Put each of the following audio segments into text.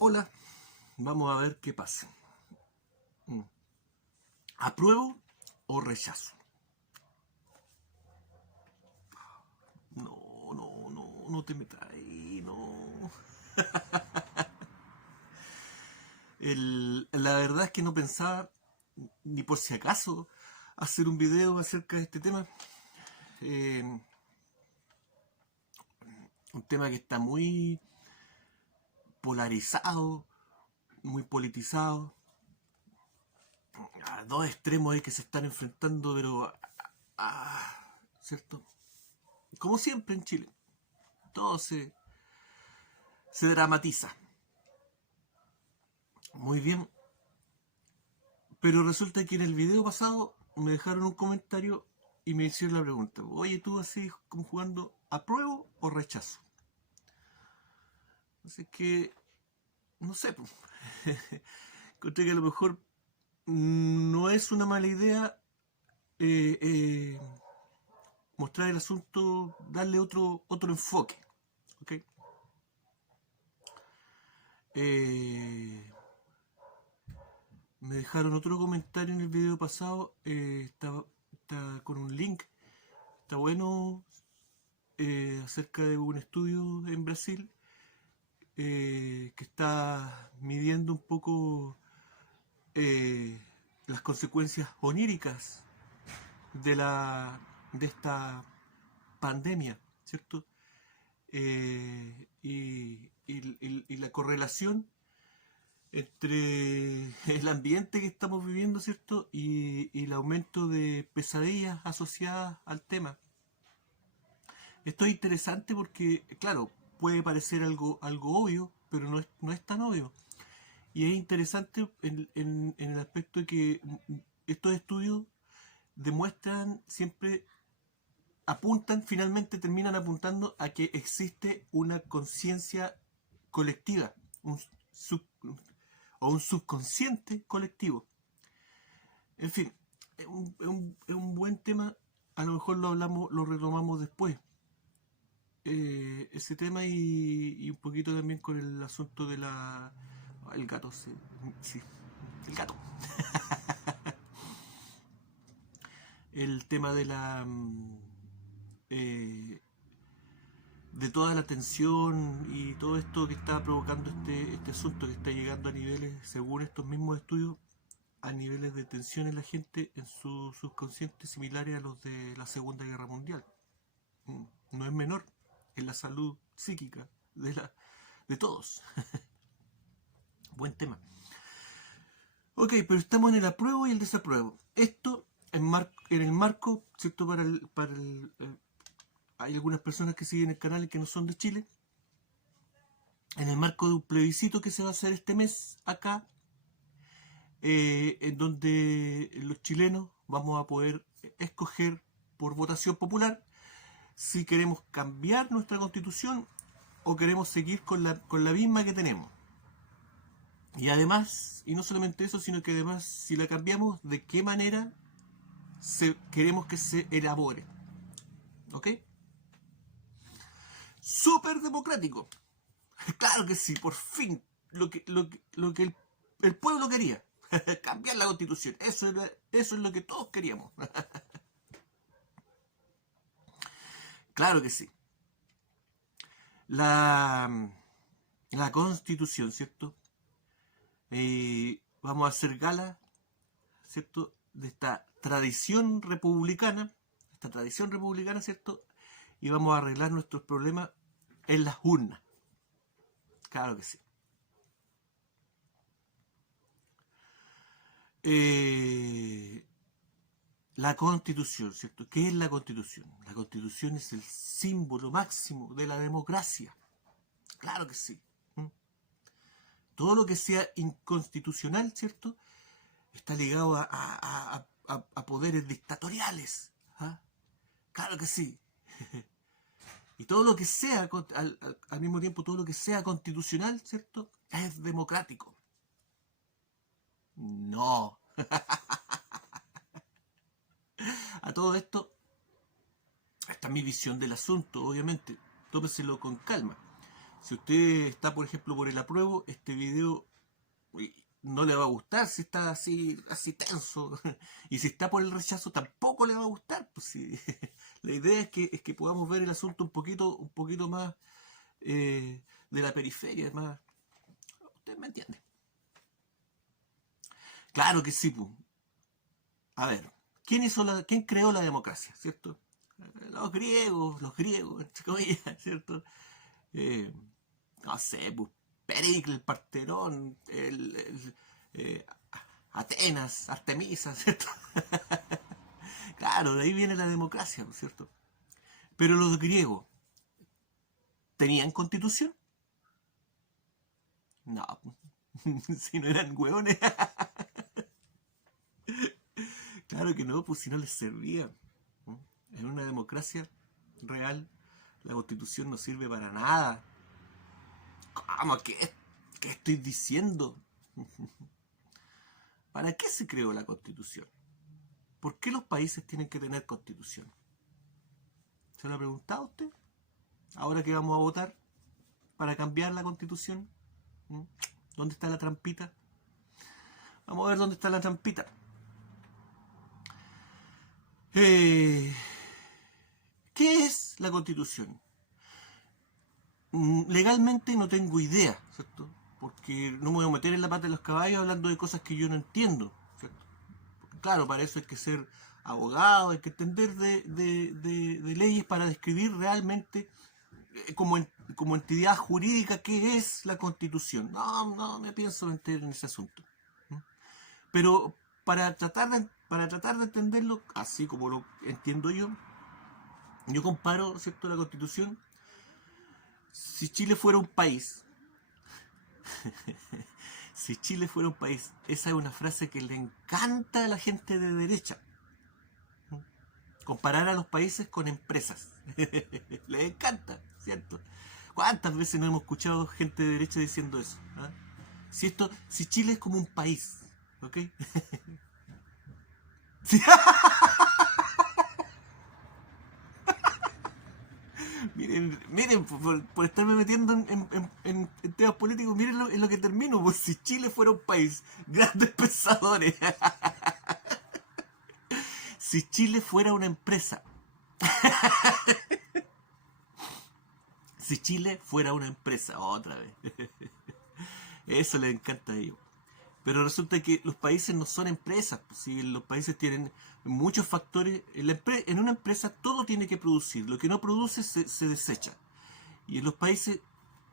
Hola, vamos a ver qué pasa. ¿Apruebo o rechazo? No, no, no, no te metas ahí, no. La verdad es que no pensaba, ni por si acaso, hacer un video acerca de este tema. Eh, un tema que está muy polarizado, muy politizado. A dos extremos ahí que se están enfrentando, pero... ¿cierto? Como siempre en Chile, todo se dramatiza. Muy bien, pero resulta que en el video pasado me dejaron un comentario y me hicieron la pregunta: oye, tú así como jugando, ¿apruebo o rechazo? Así que, no sé, pues. Encontré que a lo mejor no es una mala idea eh, eh, mostrar el asunto, darle otro enfoque. ¿Ok? Eh, Me dejaron otro comentario en el video pasado, está con un link. Está bueno, acerca de un estudio en Brasil, que está midiendo un poco eh, las consecuencias oníricas de de esta pandemia, ¿cierto? Y la correlación entre el ambiente que estamos viviendo, ¿cierto? Y el aumento de pesadillas asociadas al tema. Esto es interesante porque, claro, puede parecer algo obvio, pero no es tan obvio. Y es interesante en el aspecto de que estos estudios demuestran siempre, apuntan, finalmente terminan apuntando a que existe una conciencia colectiva, un sub, o un subconsciente colectivo. En fin, es un buen tema. A lo mejor lo retomamos después. Ese tema y un poquito también con el asunto de la... El gato, sí, sí, el gato. El tema de eh, de toda la tensión y todo esto que está provocando este asunto que está llegando a niveles, según estos mismos estudios, a niveles de tensión en la gente, en su subconsciente, similares a los de la Segunda Guerra Mundial. No es menor en la salud psíquica de todos. Buen tema. Ok, pero estamos en el apruebo y el desapruebo. Esto en el marco, ¿cierto? Hay algunas personas que siguen el canal y que no son de Chile. En el marco de un plebiscito que se va a hacer este mes acá, en donde los chilenos vamos a poder escoger por votación popular si queremos cambiar nuestra constitución o queremos seguir con la misma que tenemos. Y además, y no solamente eso, sino que además, si la cambiamos, ¿de qué manera queremos que se elabore? ¿Ok? Súper democrático. Claro que sí, por fin. Lo que el pueblo quería. Cambiar la constitución. Eso es lo que todos queríamos. Claro que sí. La, la constitución, ¿cierto? Vamos a hacer gala, ¿cierto? De esta tradición republicana, ¿cierto? Y vamos a arreglar nuestros problemas en las urnas. Claro que sí. Eh, la constitución, ¿cierto? ¿Qué es la constitución? La constitución es el símbolo máximo de la democracia. Claro que sí. Todo lo que sea inconstitucional, ¿cierto? Está ligado a poderes dictatoriales. ¿Ah? Claro que sí. Y todo lo que sea, al mismo tiempo, todo lo que sea constitucional, ¿cierto? Es democrático. No. A todo esto, esta es mi visión del asunto, obviamente. Tómeselo con calma. Si usted está, por ejemplo, por el apruebo, este video no le va a gustar si está así tenso. Y si está por el rechazo, tampoco le va a gustar. Pues sí. La idea es que podamos ver el asunto un poquito más de la periferia, más. ¿Usted me entiende? Claro que sí, pues. A ver, ¿quién creó la democracia? ¿Cierto? Los griegos, entre comillas, ¿cierto? Eh, no sé, pues, Pericles, el Partenón, eh, Atenas, Artemisa, ¿cierto? Claro, de ahí viene la democracia, ¿no es cierto? Pero los griegos, ¿tenían constitución? No, si no eran hueones. Claro que no, pues si no les servía. En una democracia real, la constitución no sirve para nada. ¿Cómo? ¿Qué estoy diciendo? ¿Para qué se creó la constitución? ¿Por qué los países tienen que tener constitución? ¿Se lo ha preguntado usted? Ahora que vamos a votar para cambiar la constitución, ¿dónde está la trampita? Vamos a ver dónde está la trampita. ¿Qué es la constitución? Legalmente no tengo idea, ¿cierto? Porque no me voy a meter en la pata de los caballos hablando de cosas que yo no entiendo, ¿cierto? Porque, claro, para eso hay que ser abogado, hay que entender de leyes para describir realmente como entidad jurídica qué es la constitución. No me pienso meter en ese asunto. Pero para tratar de entenderlo, así como lo entiendo yo comparo, ¿cierto?, la constitución. Si Chile fuera un país, si Chile fuera un país, esa es una frase que le encanta a la gente de derecha. Comparar a los países con empresas. Les encanta, ¿cierto? ¿Cuántas veces no hemos escuchado gente de derecha diciendo eso? ¿Ah? Si Chile es como un país, ¿ok? Sí. Miren, por estarme metiendo en temas políticos, miren en lo que termino. Pues si Chile fuera un país, grandes pensadores. Si Chile fuera una empresa. Si Chile fuera una empresa, otra vez. Eso les encanta a ellos. Pero resulta que los países no son empresas. Si los países tienen muchos factores. En una empresa todo tiene que producir. Lo que no produce se desecha. Y en los países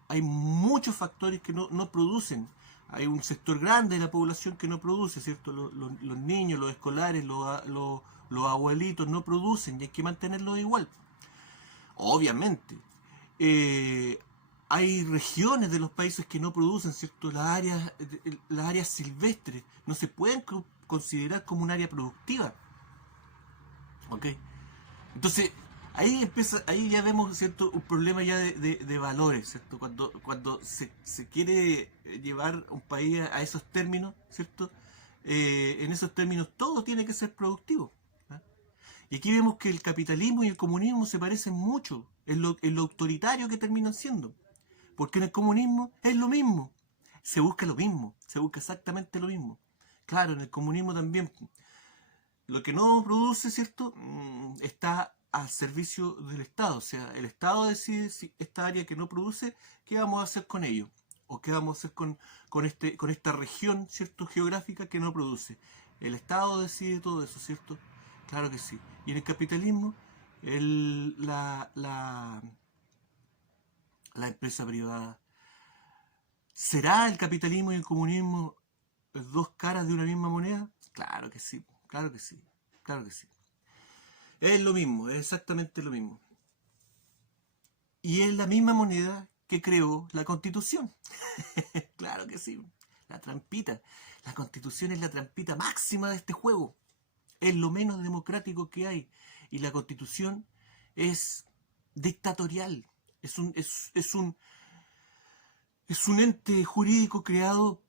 hay muchos factores que no producen. Hay un sector grande de la población que no produce, ¿cierto? Los niños, los escolares, los abuelitos no producen y hay que mantenerlos igual. Obviamente. Eh, Hay regiones de los países que no producen, ¿cierto? Las áreas silvestres no se pueden considerar como un área productiva. ¿Ok? Entonces, ahí ya vemos, ¿cierto?, un problema ya de valores, ¿cierto? Cuando se quiere llevar un país a esos términos, ¿cierto? En esos términos todo tiene que ser productivo. ¿Ah? Y aquí vemos que el capitalismo y el comunismo se parecen mucho en lo autoritario que terminan siendo. Porque en el comunismo es lo mismo. Se busca lo mismo, se busca exactamente lo mismo. Claro, en el comunismo también lo que no produce, ¿cierto?, está al servicio del Estado. O sea, el Estado decide si esta área que no produce, ¿qué vamos a hacer con ello? O qué vamos a hacer con esta región, ¿cierto?, geográfica que no produce. El Estado decide todo eso, ¿cierto? Claro que sí. Y en el capitalismo, la empresa privada. ¿Será el capitalismo y el comunismo dos caras de una misma moneda? Claro que sí, claro que sí, claro que sí. Es lo mismo, es exactamente lo mismo. Y es la misma moneda que creó la Constitución. Claro que sí, la trampita. La Constitución es la trampita máxima de este juego. Es lo menos democrático que hay. Y la Constitución es dictatorial. Es un ente jurídico creado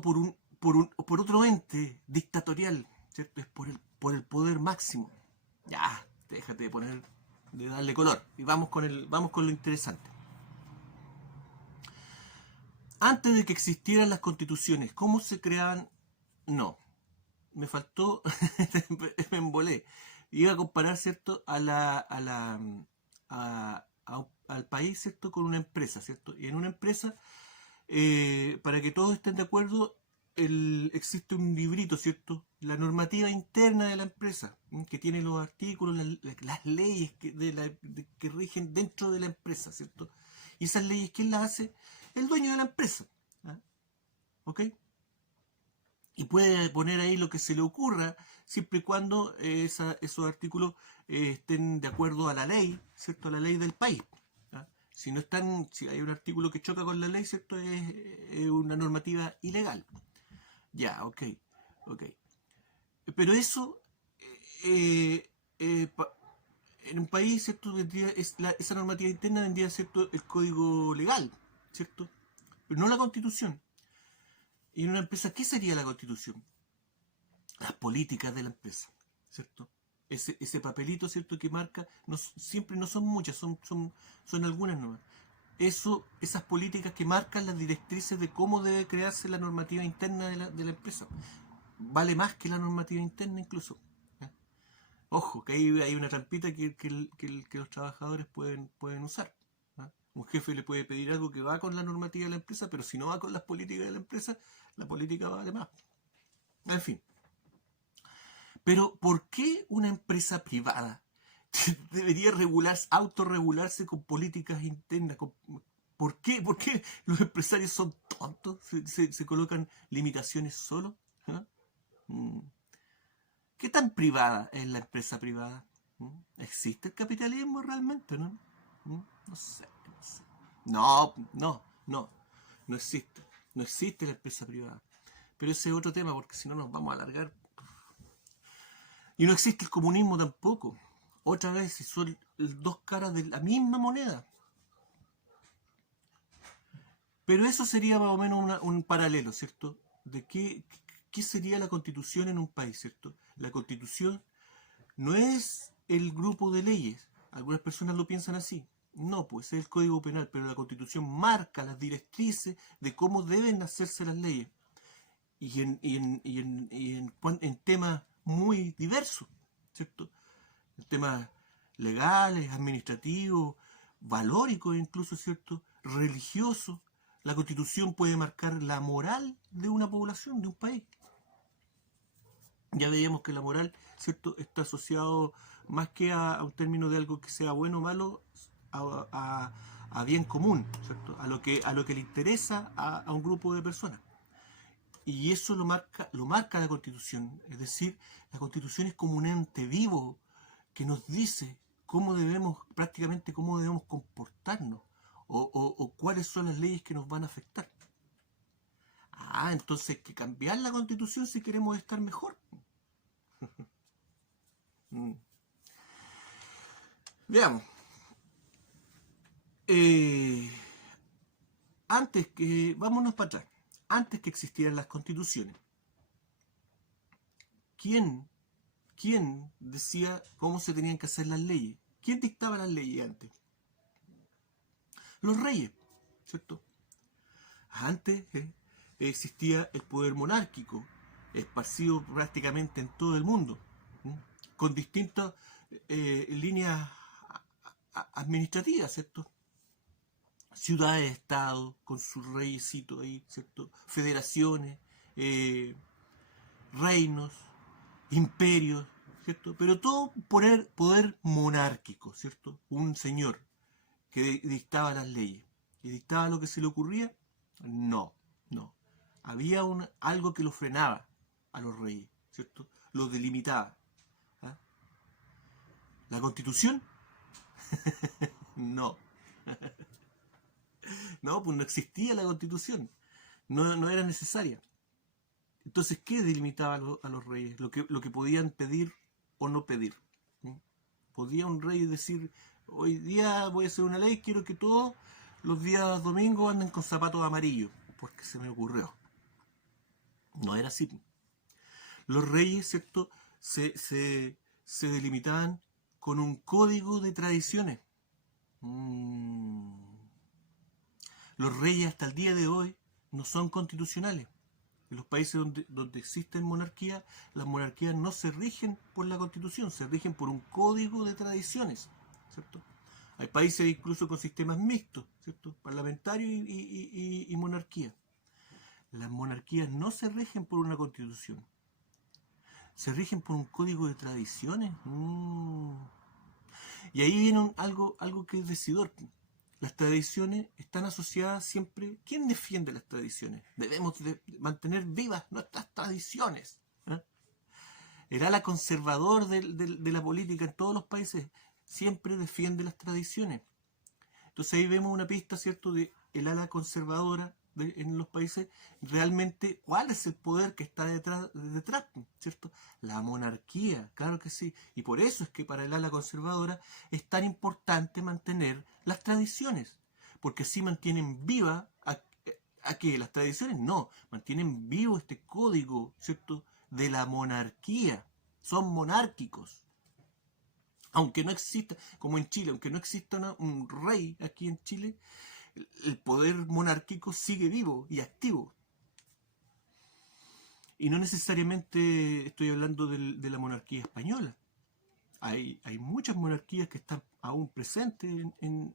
por otro ente dictatorial, ¿cierto? Es por el poder máximo. Ya, déjate de darle color. Y vamos con lo interesante. Antes de que existieran las constituciones, ¿cómo se creaban? No, me faltó, me embolé. Iba a comparar, ¿cierto? Al país, ¿cierto? Con una empresa, ¿cierto? Y en una empresa, para que todos estén de acuerdo, existe un librito, ¿cierto? La normativa interna de la empresa, que tiene los artículos, las leyes que rigen dentro de la empresa, ¿cierto? Y esas leyes, ¿quién las hace? El dueño de la empresa. ¿Ah? ¿Ok? Y puede poner ahí lo que se le ocurra, siempre y cuando esos artículos estén de acuerdo a la ley, ¿cierto? A la ley del país. ¿Ah? Si no están, si hay un artículo que choca con la ley, ¿cierto? Es una normativa ilegal. Ya, ok, ok. Pero eso, eh, eh, pa- en un país, ¿cierto? Esa normativa interna vendría, ¿cierto? El código legal, ¿cierto? Pero no la constitución. Y en una empresa, ¿qué sería la constitución? Las políticas de la empresa, ¿cierto? Ese papelito, ¿cierto? Que marca, no, siempre no son muchas, son algunas nomás. Esas políticas que marcan las directrices de cómo debe crearse la normativa interna de la empresa. Vale más que la normativa interna incluso. ¿Eh? Ojo, que ahí hay una trampita que los trabajadores pueden usar. ¿Eh? Un jefe le puede pedir algo que va con la normativa de la empresa, pero si no va con las políticas de la empresa, la política vale más. En fin. Pero ¿por qué una empresa privada debería autorregularse con políticas internas? ¿Por qué? ¿Por qué los empresarios son tontos? ¿Se colocan limitaciones solo? ¿Ah? Mm. ¿Qué tan privada es la empresa privada? ¿Existe el capitalismo realmente? ¿No? No sé, no sé. No, no, no. No existe. No existe la empresa privada. Pero ese es otro tema porque si no nos vamos a alargar. Y no existe el comunismo tampoco. Otra vez, si son dos caras de la misma moneda. Pero eso sería más o menos un paralelo, ¿cierto? De qué sería la constitución en un país, ¿cierto? La constitución no es el grupo de leyes. Algunas personas lo piensan así. No, pues es el Código Penal, pero la Constitución marca las directrices de cómo deben hacerse las leyes. Y en temas muy diversos, ¿cierto? En temas legales, administrativos, valóricos incluso, ¿cierto? Religiosos. La Constitución puede marcar la moral de una población, de un país. Ya veíamos que la moral, ¿cierto?, está asociado más que a un término de algo que sea bueno o malo, a bien común, ¿cierto? A lo que le interesa a un grupo de personas. Y eso lo marca la Constitución. Es decir, la Constitución es como un ente vivo que nos dice prácticamente cómo debemos comportarnos o cuáles son las leyes que nos van a afectar. Entonces hay que cambiar la Constitución si queremos estar mejor. Mm. Veamos. Eh, vámonos para atrás. Antes que existieran las constituciones, ¿quién, quién decía cómo se tenían que hacer las leyes? ¿Quién dictaba las leyes antes? Los reyes, ¿cierto? Antes existía el poder monárquico, esparcido prácticamente en todo el mundo, ¿sí? Con distintas líneas administrativas, ¿cierto? Ciudades-estado, con su reyesito ahí, ¿cierto? Federaciones, eh, reinos, imperios, ¿cierto? Pero todo poder monárquico, ¿cierto? Un señor que dictaba las leyes. ¿Y dictaba lo que se le ocurría? No, no. Había algo que lo frenaba a los reyes, ¿cierto? Los delimitaba. ¿Ah? ¿La constitución? No. No, pues no existía la constitución. No era necesaria. Entonces, ¿qué delimitaba a los reyes? Lo que podían pedir o no pedir. ¿Mm? ¿Podía un rey decir, hoy día voy a hacer una ley, quiero que todos los días domingos anden con zapatos amarillos? Porque se me ocurrió. No era así. Los reyes, ¿cierto?, se delimitaban con un código de tradiciones. Los reyes hasta el día de hoy, no son constitucionales. En los países donde existen monarquías, las monarquías no se rigen por la constitución, se rigen por un código de tradiciones, ¿cierto? Hay países incluso con sistemas mixtos, ¿cierto? Parlamentario y monarquía. Las monarquías no se rigen por una constitución, se rigen por un código de tradiciones. Y ahí viene algo que es decidor. Las tradiciones están asociadas siempre. ¿Quién defiende las tradiciones? Debemos mantener vivas nuestras tradiciones. El ala conservador de la política en todos los países siempre defiende las tradiciones. Entonces ahí vemos una pista, ¿cierto?, de el ala conservadora en los países, realmente cuál es el poder que está detrás, ¿cierto? La monarquía, claro que sí. Y por eso es que para el ala conservadora es tan importante mantener las tradiciones, porque así mantienen viva a que las tradiciones no, mantienen vivo este código, ¿cierto?, de la monarquía. Son monárquicos. Aunque no exista, como en Chile, aunque no exista un rey aquí en Chile, el poder monárquico sigue vivo y activo. Y no necesariamente estoy hablando de la monarquía española. Hay muchas monarquías que están aún presentes en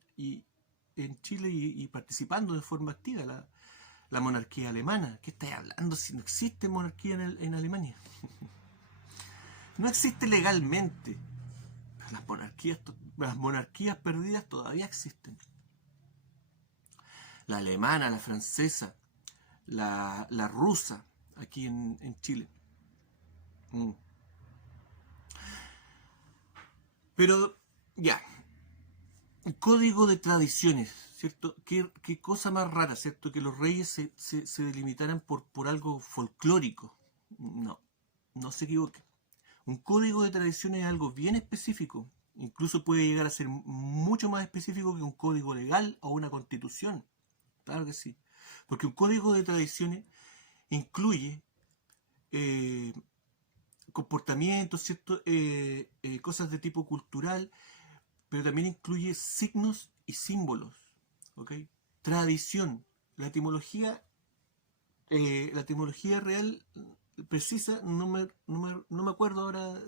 Chile y participando de forma activa. La monarquía alemana. ¿Qué estáis hablando si no existe monarquía en Alemania? No existe legalmente. Las monarquías perdidas todavía existen. La alemana, la francesa, la rusa, aquí en Chile. Pero, ya, código de tradiciones, ¿cierto? ¿Qué cosa más rara, ¿cierto? Que los reyes se delimitaran por algo folclórico. No se equivoque. Un código de tradiciones es algo bien específico. Incluso puede llegar a ser mucho más específico que un código legal o una constitución. Claro que sí. Porque un código de tradiciones incluye comportamientos, ¿cierto? Cosas de tipo cultural, pero también incluye signos y símbolos. ¿Ok? Tradición. La etimología real precisa, no me acuerdo ahora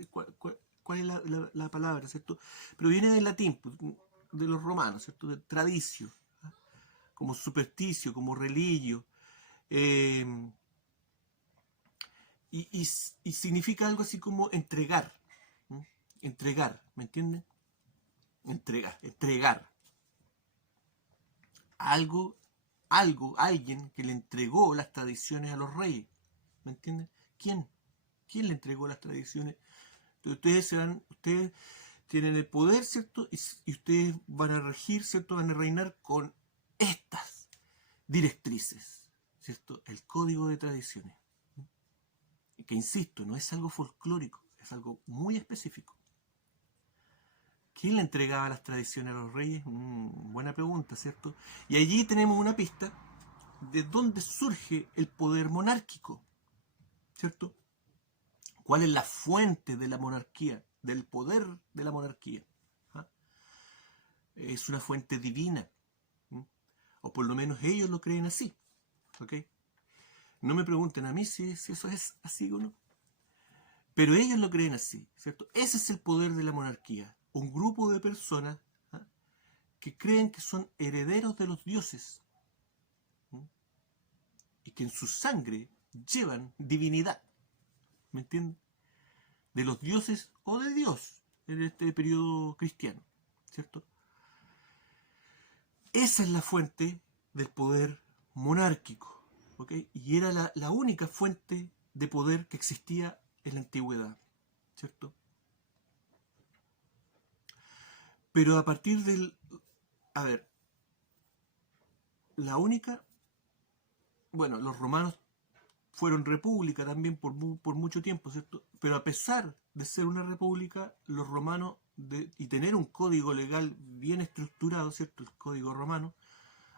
cuál es la palabra, ¿cierto? Pero viene del latín, de los romanos, ¿cierto? De tradicio, como supersticio, como religio. Y significa algo así como entregar. Entregar, ¿me entienden? Entregar. Alguien que le entregó las tradiciones a los reyes. ¿Me entienden? ¿Quién? ¿Quién le entregó las tradiciones? Entonces ustedes tienen el poder, ¿cierto? Y ustedes van a regir, ¿cierto? Van a reinar con estas directrices, ¿cierto? El código de tradiciones. Que insisto, no es algo folclórico, es algo muy específico. ¿Quién le entregaba las tradiciones a los reyes? Buena pregunta, ¿cierto? Y allí tenemos una pista de dónde surge el poder monárquico, ¿cierto? ¿Cuál es la fuente de la monarquía, del poder de la monarquía? ¿Ah? Es una fuente divina, o por lo menos ellos lo creen así, ¿ok? No me pregunten a mí si eso es así o no. Pero ellos lo creen así, ¿cierto? Ese es el poder de la monarquía. Un grupo de personas que creen que son herederos de los dioses y que en su sangre llevan divinidad. ¿Me entienden? De los dioses o de Dios en este periodo cristiano, ¿cierto? Esa es la fuente del poder monárquico, ¿ok? Y era la única fuente de poder que existía en la antigüedad, ¿cierto? Pero a partir del... A ver, la única... Bueno, los romanos fueron república también por mucho tiempo, ¿cierto? Pero a pesar de ser una república, los romanos, y tener un código legal bien estructurado, ¿cierto? El código romano,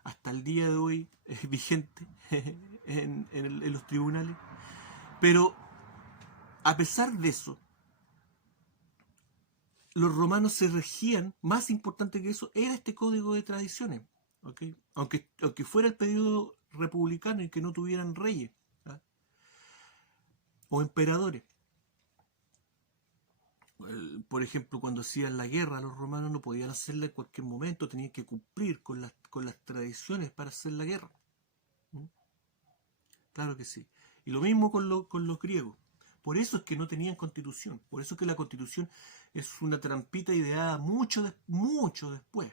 hasta el día de hoy es vigente en los tribunales. Pero a pesar de eso, los romanos se regían, más importante que eso, era este código de tradiciones. ¿Okay? Aunque fuera el periodo republicano y que no tuvieran reyes, ¿ah? O emperadores. Por ejemplo, cuando hacían la guerra, los romanos no podían hacerla en cualquier momento, tenían que cumplir con las tradiciones para hacer la guerra. ¿Mm? Claro que sí. Y lo mismo con los griegos. Por eso es que no tenían constitución. Por eso es que la constitución es una trampita ideada mucho después.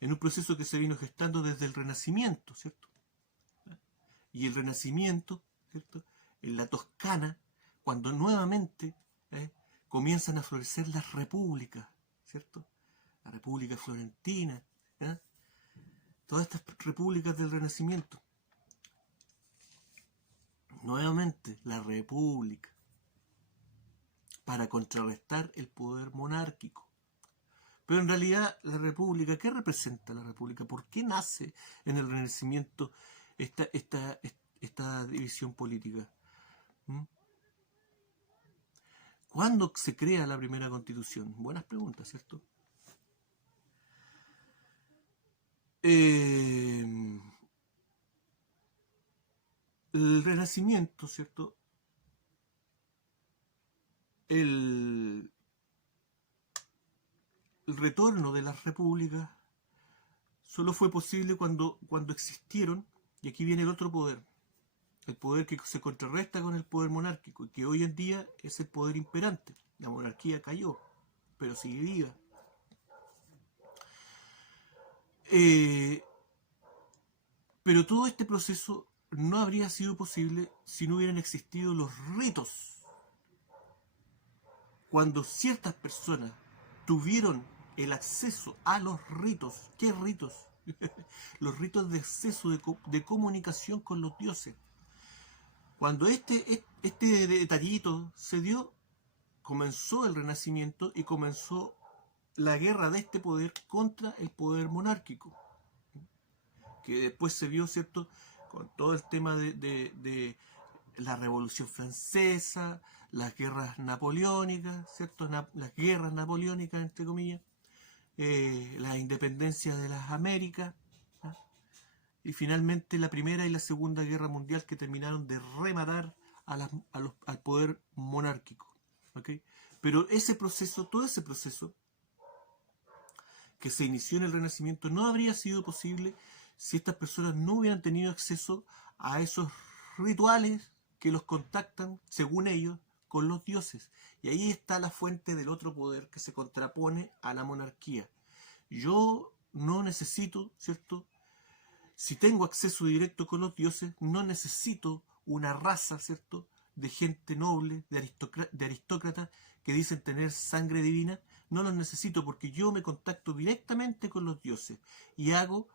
En un proceso que se vino gestando desde el Renacimiento, ¿cierto? Y el Renacimiento, ¿cierto? En la Toscana, cuando nuevamente comienzan a florecer las repúblicas, ¿cierto? La República Florentina, ¿eh? Todas estas repúblicas del Renacimiento. Nuevamente, la república, para contrarrestar el poder monárquico. Pero en realidad, la república, ¿qué representa la república? ¿Por qué nace en el Renacimiento esta división política? ¿Mm? ¿Cuándo se crea la primera constitución? Buenas preguntas, ¿cierto? El Renacimiento, ¿cierto? El retorno de las repúblicas solo fue posible cuando existieron, y aquí viene el otro poder, el poder que se contrarresta con el poder monárquico, y que hoy en día es el poder imperante. La monarquía cayó, pero sigue viva. Pero todo este proceso no habría sido posible si no hubieran existido los ritos. Cuando ciertas personas tuvieron el acceso a los ritos, ¿qué ritos? Los ritos de acceso de comunicación con los dioses. Cuando este detallito se dio, comenzó el Renacimiento y comenzó la guerra de este poder contra el poder monárquico, que después se vio, ¿cierto?, con todo el tema de la Revolución Francesa, las guerras napoleónicas, ¿cierto? Las guerras napoleónicas, entre comillas, la independencia de las Américas, ¿ah? Y finalmente la Primera y la Segunda Guerra Mundial, que terminaron de rematar al poder monárquico. ¿Okay? Pero ese proceso, todo ese proceso que se inició en el Renacimiento, no habría sido posible si estas personas no hubieran tenido acceso a esos rituales que los contactan, según ellos, con los dioses. Y ahí está la fuente del otro poder que se contrapone a la monarquía. Yo no necesito, ¿cierto? Si tengo acceso directo con los dioses, no necesito una raza, ¿cierto?, de gente noble, de aristócratas que dicen tener sangre divina. No los necesito porque yo me contacto directamente con los dioses y hago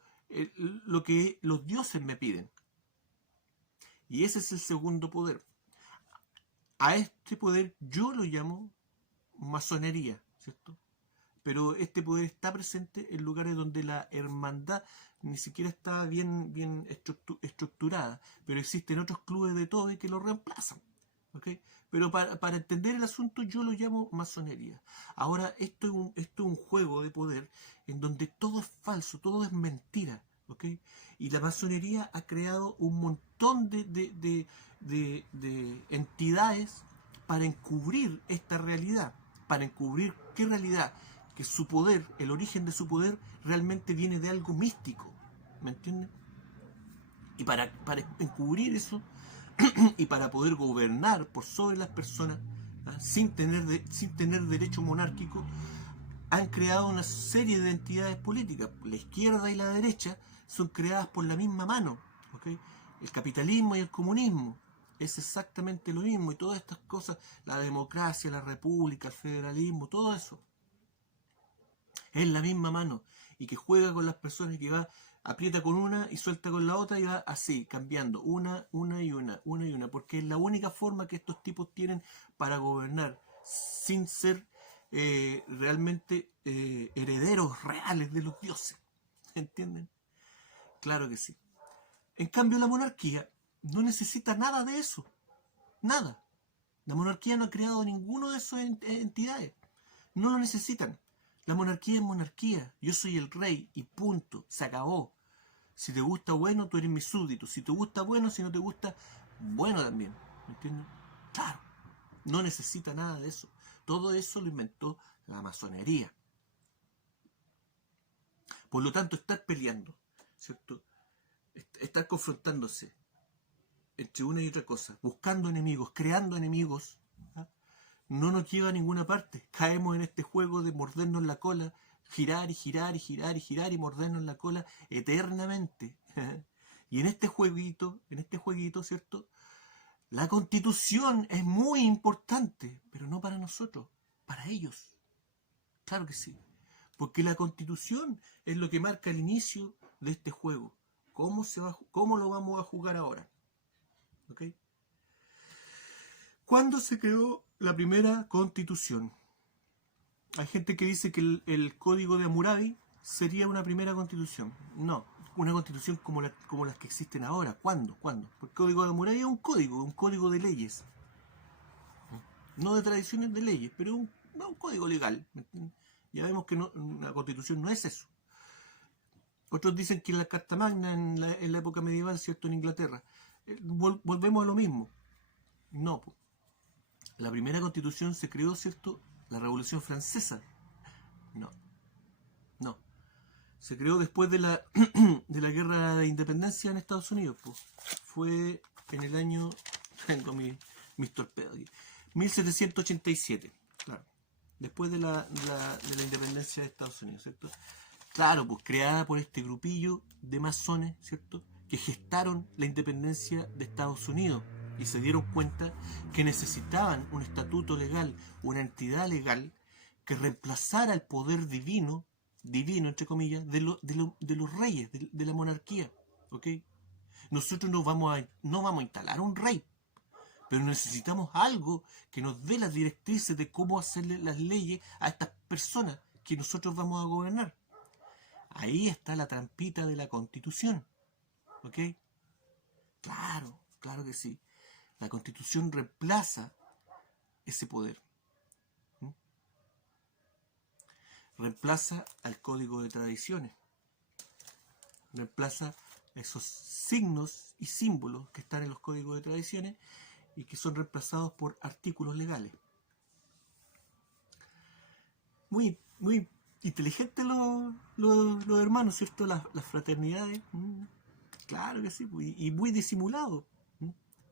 lo que los dioses me piden. Y ese es el segundo poder. A este poder yo lo llamo masonería, ¿cierto? Pero este poder está presente en lugares donde la hermandad ni siquiera está bien estructurada, pero existen otros clubes de Tobe que lo reemplazan, ¿okay? Pero para entender el asunto yo lo llamo masonería. Ahora, esto es un juego de poder en donde todo es falso, todo es mentira, ¿okay? Y la masonería ha creado un montón de entidades para encubrir esta realidad, para encubrir qué realidad, que su poder, el origen de su poder, realmente viene de algo místico, ¿me entienden? Y para encubrir eso y para poder gobernar por sobre las personas, ¿ah?, sin tener derecho monárquico, han creado una serie de entidades políticas. La izquierda y la derecha son creadas por la misma mano, ¿okay? El capitalismo y el comunismo es exactamente lo mismo, y todas estas cosas, la democracia, la república, el federalismo, todo eso es la misma mano, y que juega con las personas, que va, aprieta con una y suelta con la otra, y va así, cambiando una y una, porque es la única forma que estos tipos tienen para gobernar sin ser realmente herederos reales de los dioses. ¿Entienden? Claro que sí. En cambio, la monarquía no necesita nada de eso. Nada. La monarquía no ha creado ninguno de esas entidades. No lo necesitan. La monarquía es monarquía. Yo soy el rey y punto. Se acabó. Si te gusta, bueno, tú eres mi súbdito. Si te gusta, bueno. Si no te gusta, bueno también. ¿Me entiendes? Claro, no necesita nada de eso. Todo eso lo inventó la masonería. Por lo tanto, estar peleando, ¿cierto? Estar confrontándose entre una y otra cosa, buscando enemigos, creando enemigos, ¿ah? No nos lleva a ninguna parte. Caemos en este juego de mordernos la cola, girar y girar y girar y girar y mordernos la cola eternamente. Y en este jueguito, ¿cierto? La Constitución es muy importante, pero no para nosotros, para ellos. Claro que sí. Porque la Constitución es lo que marca el inicio de este juego. ¿Cómo lo vamos a jugar ahora? ¿Ok? ¿Cuándo se creó la primera Constitución? Hay gente que dice que el Código de Hammurabi sería una primera Constitución. No, una Constitución como las que existen ahora. ¿Cuándo? ¿Cuándo? Porque el Código de Hammurabi es un código de leyes. No de tradiciones de leyes, pero un código legal. Ya vemos que una Constitución no es eso. Otros dicen que la Carta Magna en la época medieval, ¿cierto? En Inglaterra. Volvemos a lo mismo. No, pues. La primera Constitución se creó, ¿cierto? La Revolución Francesa. No, no. Se creó después de la, de la Guerra de Independencia en Estados Unidos. Pues. Fue en el año... Tengo mis torpedos aquí. 1787, claro. Después de la independencia de Estados Unidos, ¿cierto? Claro, pues creada por este grupillo de masones, ¿cierto? Que gestaron la independencia de Estados Unidos y se dieron cuenta que necesitaban un estatuto legal, una entidad legal que reemplazara el poder divino entre comillas, de los reyes, de la monarquía, ¿ok? Nosotros no vamos a instalar un rey, pero necesitamos algo que nos dé las directrices de cómo hacerle las leyes a estas personas que nosotros vamos a gobernar. Ahí está la trampita de la Constitución, ¿ok? Claro, claro que sí. La Constitución reemplaza ese poder. Reemplaza al Código de Tradiciones. Reemplaza esos signos y símbolos que están en los códigos de tradiciones y que son reemplazados por artículos legales. Muy, muy inteligentes los hermanos, ¿cierto? Las fraternidades. Claro que sí, y muy disimulado.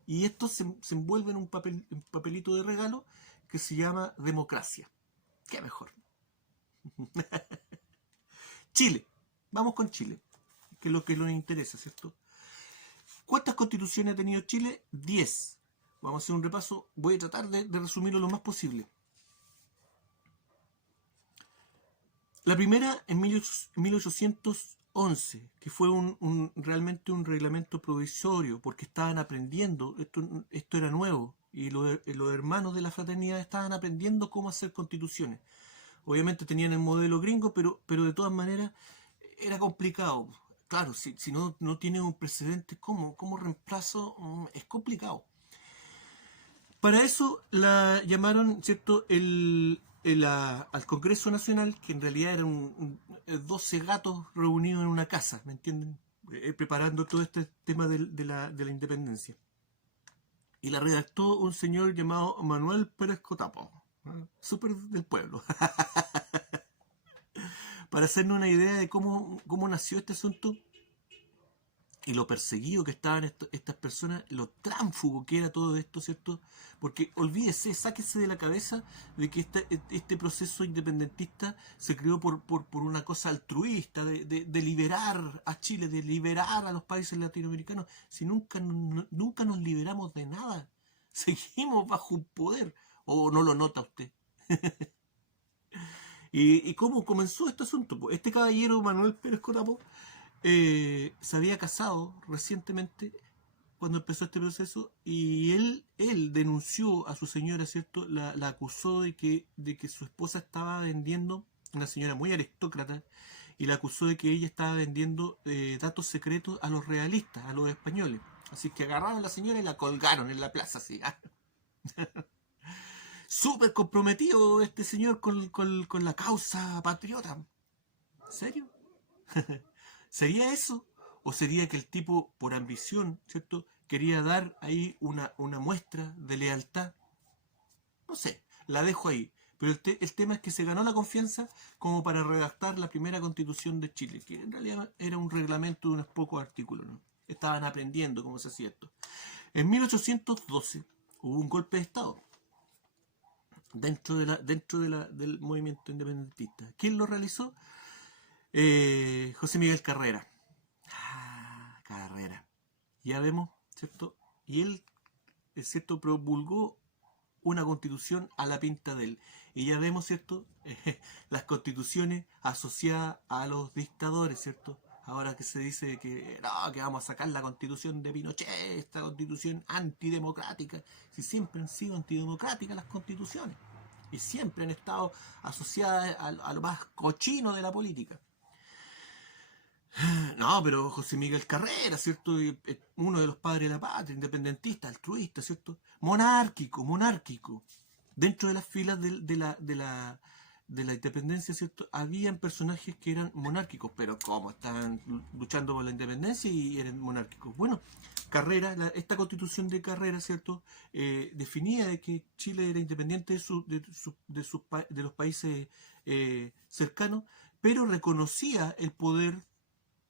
Y esto se envuelve en un papelito de regalo que se llama democracia. ¿Qué mejor? Chile. Vamos con Chile, que es lo que nos interesa, ¿cierto? ¿Cuántas constituciones ha tenido Chile? 10. Vamos a hacer un repaso. Voy a tratar de resumirlo lo más posible. La primera en 1811, que fue realmente un reglamento provisorio, porque estaban aprendiendo, esto era nuevo, y los hermanos de la fraternidad estaban aprendiendo cómo hacer constituciones. Obviamente tenían el modelo gringo, pero de todas maneras era complicado. Claro, si no tiene un precedente, ¿cómo reemplazo? Es complicado. Para eso la llamaron, ¿cierto?, al Congreso Nacional, que en realidad eran 12 gatos reunidos en una casa, ¿me entienden? Preparando todo este tema de la independencia. Y la redactó un señor llamado Manuel Pérez Cotapo, ¿no? Súper del pueblo. Para hacernos una idea de cómo nació este asunto y lo perseguido que estaban estas personas, lo tránfugo que era todo esto, ¿cierto? Porque olvídese, sáquese de la cabeza de que este proceso independentista se creó por una cosa altruista, de liberar a Chile, de liberar a los países latinoamericanos. Si nunca nos liberamos de nada, seguimos bajo un poder. ¿O no lo nota usted? ¿Y cómo comenzó este asunto? Pues este caballero, Manuel Pérez Cotapo, se había casado recientemente cuando empezó este proceso y él denunció a su señora, ¿cierto? La acusó de que su esposa estaba vendiendo, una señora muy aristócrata, y la acusó de que ella estaba vendiendo datos secretos a los realistas, a los españoles. Así que agarraron a la señora y la colgaron en la plaza, así. Súper comprometido este señor con la causa patriota. ¿En serio? ¿Sería eso? ¿O sería que el tipo, por ambición, ¿cierto?, quería dar ahí una muestra de lealtad? No sé, la dejo ahí. Pero el tema es que se ganó la confianza como para redactar la primera constitución de Chile, que en realidad era un reglamento de unos pocos artículos, ¿no? Estaban aprendiendo cómo se hacía esto. En 1812 hubo un golpe de Estado del movimiento independentista. ¿Quién lo realizó? José Miguel Carrera. Carrera. Ya vemos, ¿cierto? Y él, ¿cierto?, promulgó una constitución a la pinta de él. Y ya vemos, ¿cierto?, las constituciones asociadas a los dictadores, ¿cierto? Ahora que se dice que no, que vamos a sacar la constitución de Pinochet, esta constitución antidemocrática. Si siempre han sido antidemocráticas las constituciones. Y siempre han estado asociadas a lo más cochino de la política. No, pero José Miguel Carrera, ¿cierto? Uno de los padres de la patria, independentista, altruista, ¿cierto? Monárquico. Dentro de las filas de la independencia, ¿cierto? Habían personajes que eran monárquicos, pero ¿cómo? Estaban luchando por la independencia y eran monárquicos. Bueno, Carrera, esta constitución de Carrera, ¿cierto? Definía de que Chile era independiente de los países cercanos, pero reconocía el poder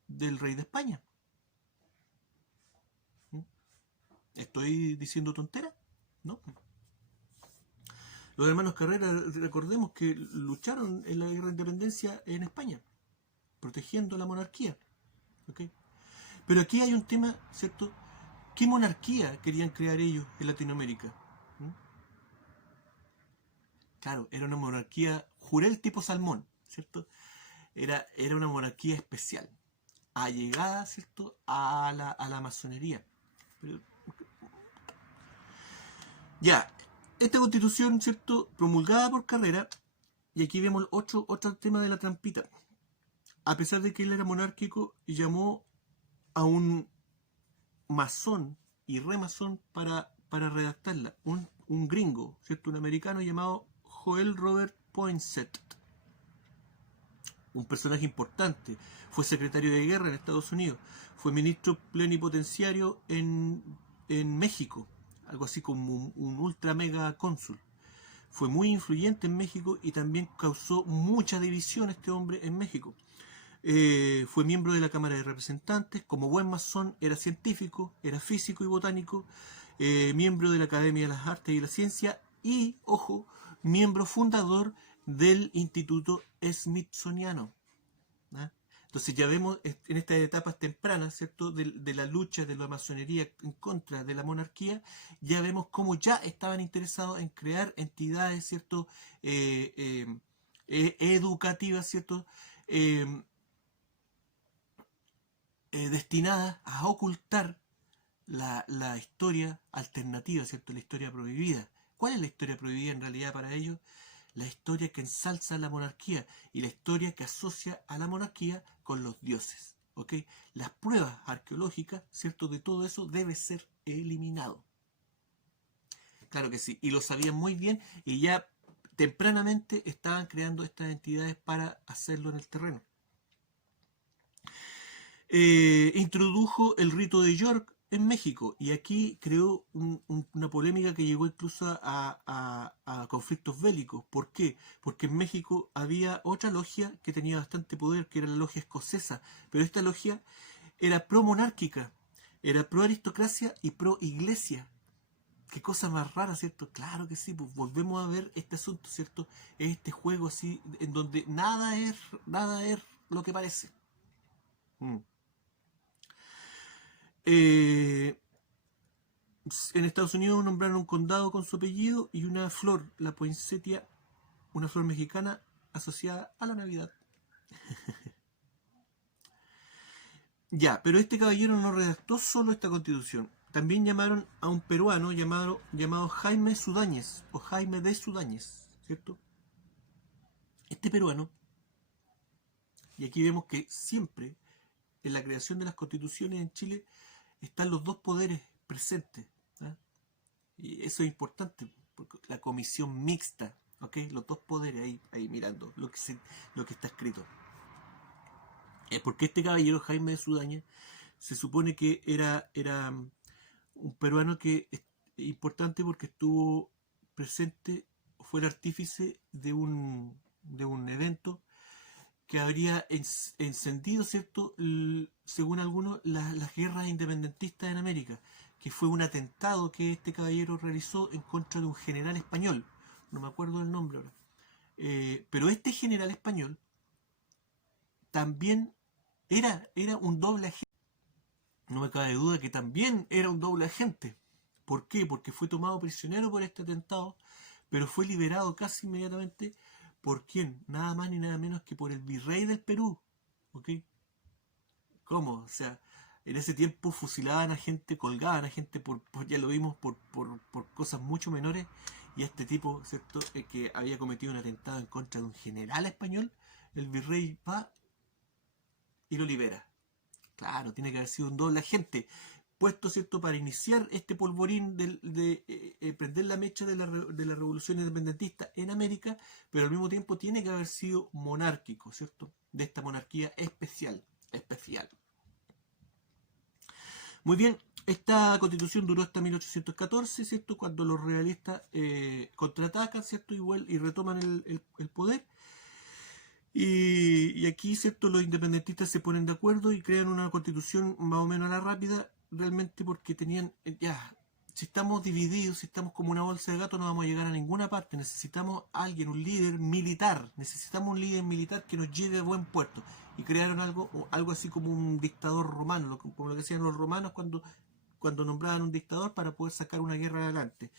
del rey de España. ¿Estoy diciendo tontera? ¿No? Los hermanos Carrera, recordemos que lucharon en la guerra de independencia en España, protegiendo la monarquía. ¿Okay? Pero aquí hay un tema, ¿cierto? ¿Qué monarquía querían crear ellos en Latinoamérica? Claro, era una monarquía jurel tipo Salmón, ¿cierto? Era una monarquía especial, allegada, ¿cierto?, a la masonería. Pero, ya, esta constitución, ¿cierto?, promulgada por Carrera, y aquí vemos otro tema de la trampita. A pesar de que él era monárquico, llamó a un masón y remasón para redactarla, un gringo, ¿cierto?, un americano llamado Joel Robert Poinsett. Un personaje importante. Fue secretario de guerra en Estados Unidos. Fue ministro plenipotenciario en México. Algo así como un ultra mega cónsul. Fue muy influyente en México y también causó mucha división este hombre en México. Fue miembro de la Cámara de Representantes. Como buen masón era científico, era físico y botánico. Miembro de la Academia de las Artes y la Ciencia. Y, ojo, miembro fundador del Instituto Smithsoniano. ¿Ah? Entonces ya vemos en estas etapas tempranas, ¿cierto?, de la lucha de la masonería en contra de la monarquía, ya vemos cómo ya estaban interesados en crear entidades, ¿cierto?, educativas, ¿cierto?, destinadas a ocultar la historia alternativa, ¿cierto?, la historia prohibida. ¿Cuál es la historia prohibida en realidad para ellos? La historia que ensalza a la monarquía y la historia que asocia a la monarquía con los dioses. ¿Ok? Las pruebas arqueológicas, ¿cierto?, de todo eso debe ser eliminado. Claro que sí, y lo sabían muy bien y ya tempranamente estaban creando estas entidades para hacerlo en el terreno. Introdujo el rito de York en México y aquí creó una polémica que llegó incluso a conflictos bélicos. ¿Por qué? Porque en México había otra logia que tenía bastante poder, que era la logia escocesa, pero esta logia era pro-monárquica, era pro-aristocracia y pro-iglesia. Qué cosa más rara, ¿cierto? Claro que sí, pues volvemos a ver este asunto, ¿cierto? Es este juego así, en donde nada es lo que parece. En Estados Unidos nombraron un condado con su apellido y una flor, la poinsettia, una flor mexicana asociada a la Navidad. Ya, pero este caballero no redactó solo esta constitución. También llamaron a un peruano llamado Jaime Sudáñez, o Jaime de Sudáñez, ¿cierto? Este peruano, y aquí vemos que siempre en la creación de las constituciones en Chile están los dos poderes presentes. ¿Eh? Y eso es importante, porque la comisión mixta, ¿ok? Los dos poderes ahí mirando lo que está escrito. Porque este caballero, Jaime de Sudáñez, se supone que era un peruano que es importante porque estuvo presente, fue el artífice de un evento que habría encendido, ¿cierto?, según algunos, las guerras independentistas en América, que fue un atentado que este caballero realizó en contra de un general español, no me acuerdo del nombre ahora. Pero este general español también era un doble agente. No me cabe duda que también era un doble agente. ¿Por qué? Porque fue tomado prisionero por este atentado, pero fue liberado casi inmediatamente. ¿Por quién? Nada más ni nada menos que por el virrey del Perú. ¿Ok? ¿Cómo? O sea, en ese tiempo fusilaban a gente, colgaban a gente, ya lo vimos, por cosas mucho menores. Y a este tipo, ¿cierto?, que había cometido un atentado en contra de un general español, el virrey va y lo libera. Claro, tiene que haber sido un doble agente puesto, ¿cierto?, para iniciar este polvorín de prender la mecha de la revolución independentista en América, pero al mismo tiempo tiene que haber sido monárquico, ¿cierto?, de esta monarquía especial. Muy bien, esta constitución duró hasta 1814, ¿cierto?, cuando los realistas contraatacan, ¿cierto?, y retoman el poder. Y aquí, ¿cierto?, los independentistas se ponen de acuerdo y crean una constitución más o menos a la rápida, realmente porque tenían, ya, si estamos divididos, si estamos como una bolsa de gato, no vamos a llegar a ninguna parte. Necesitamos a alguien, un líder militar, necesitamos un líder militar que nos lleve a buen puerto. Y crearon algo así como un dictador romano, como lo que hacían los romanos cuando nombraban un dictador para poder sacar una guerra adelante.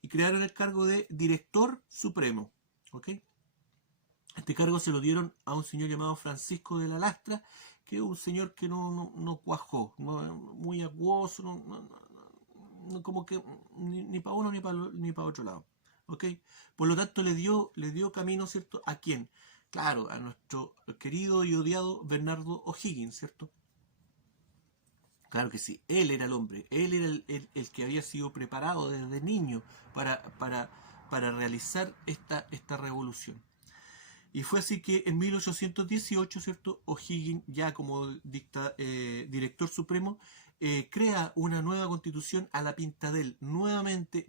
Y crearon el cargo de director supremo, ¿ok? Este cargo se lo dieron a un señor llamado Francisco de la Lastra, que es un señor que no cuajó, muy acuoso, como que ni para uno ni para otro lado. ¿Ok? Por lo tanto, le dio camino, ¿cierto? ¿A quién? Claro, a nuestro querido y odiado Bernardo O'Higgins, ¿cierto? Claro que sí, él era el hombre, él era el que había sido preparado desde niño para realizar esta revolución. Y fue así que en 1818, ¿cierto?, O'Higgins, ya como director supremo, crea una nueva constitución a la pinta de él. Nuevamente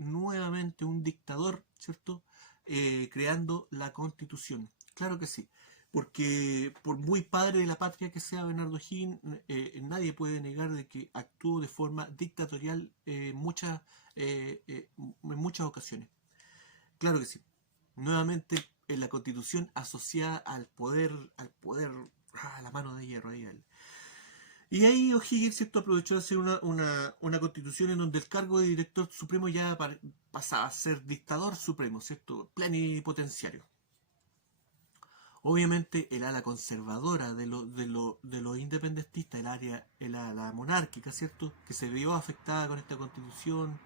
un dictador, ¿cierto?, creando la constitución. Claro que sí, porque por muy padre de la patria que sea Bernardo O'Higgins, nadie puede negar de que actuó de forma dictatorial en muchas ocasiones. Claro que sí. Nuevamente en la constitución asociada a la mano de hierro ahí. Y ahí O'Higgins, ¿cierto?, aprovechó de hacer una constitución en donde el cargo de director supremo ya pasaba a ser dictador supremo, ¿cierto?, plenipotenciario. Obviamente el ala conservadora de los independentistas, el ala monárquica, ¿cierto?, que se vio afectada con esta constitución,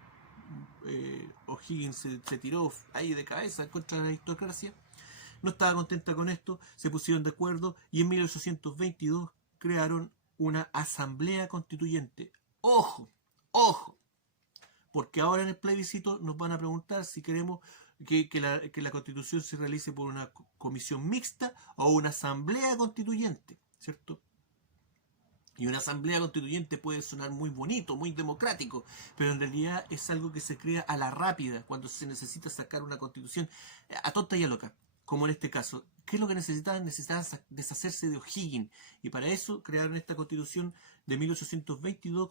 O'Higgins se tiró ahí de cabeza contra la aristocracia, no estaba contenta con esto, se pusieron de acuerdo y en 1822 crearon una asamblea constituyente. ¡Ojo! ¡Ojo! Porque ahora en el plebiscito nos van a preguntar si queremos que la constitución se realice por una comisión mixta o una asamblea constituyente, ¿cierto? Y una asamblea constituyente puede sonar muy bonito, muy democrático, pero en realidad es algo que se crea a la rápida cuando se necesita sacar una constitución a tonta y a loca, como en este caso. ¿Qué es lo que necesitaban? Necesitaban deshacerse de O'Higgins, y para eso crearon esta constitución de 1822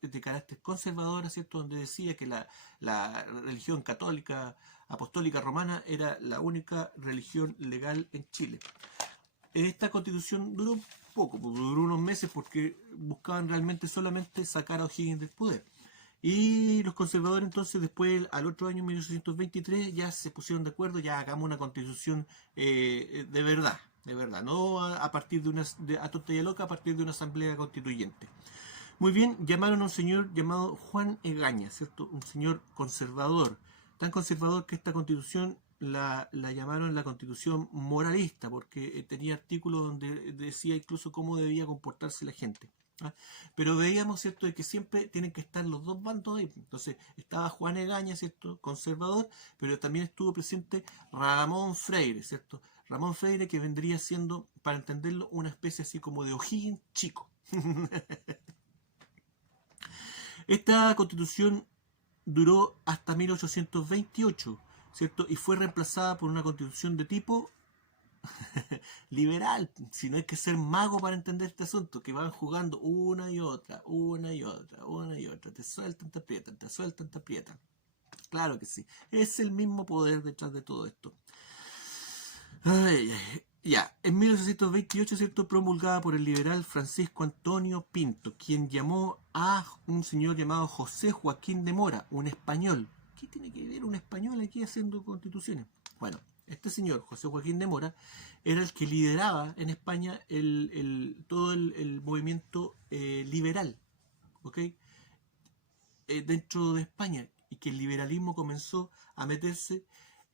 de carácter conservadora, ¿cierto?, donde decía que la religión católica apostólica romana era la única religión legal en Chile. Esta constitución duró poco, duró unos meses porque buscaban realmente solamente sacar a O'Higgins del poder. Y los conservadores entonces después, al otro año, 1823, ya se pusieron de acuerdo, ya hagamos una constitución de verdad, no a partir a tonta y loca, a partir de una asamblea constituyente. Muy bien, llamaron a un señor llamado Juan Egaña, ¿cierto? Un señor conservador, tan conservador que esta constitución la llamaron la constitución moralista, porque tenía artículos donde decía incluso cómo debía comportarse la gente. ¿Ah? Pero veíamos, ¿cierto?, de que siempre tienen que estar los dos bandos ahí. Entonces estaba Juan Egaña, ¿cierto?, conservador, pero también estuvo presente Ramón Freire, ¿cierto? Ramón Freire, que vendría siendo, para entenderlo, una especie así como de O'Higgins chico. Esta constitución duró hasta 1828, ¿cierto? Y fue reemplazada por una constitución de tipo liberal. Si no hay que ser mago para entender este asunto, que van jugando una y otra, una y otra, una y otra. Te sueltan, te aprietan, te sueltan, te aprietan. Claro que sí. Es el mismo poder detrás de todo esto. Ay, ay. Ya, en 1828, ¿cierto? Promulgada por el liberal Francisco Antonio Pinto, quien llamó a un señor llamado José Joaquín de Mora, un español. ¿Qué tiene que ver un español aquí haciendo constituciones? Bueno, este señor, José Joaquín de Mora, era el que lideraba en España todo el movimiento liberal, ¿ok? Dentro de España, y que el liberalismo comenzó a meterse.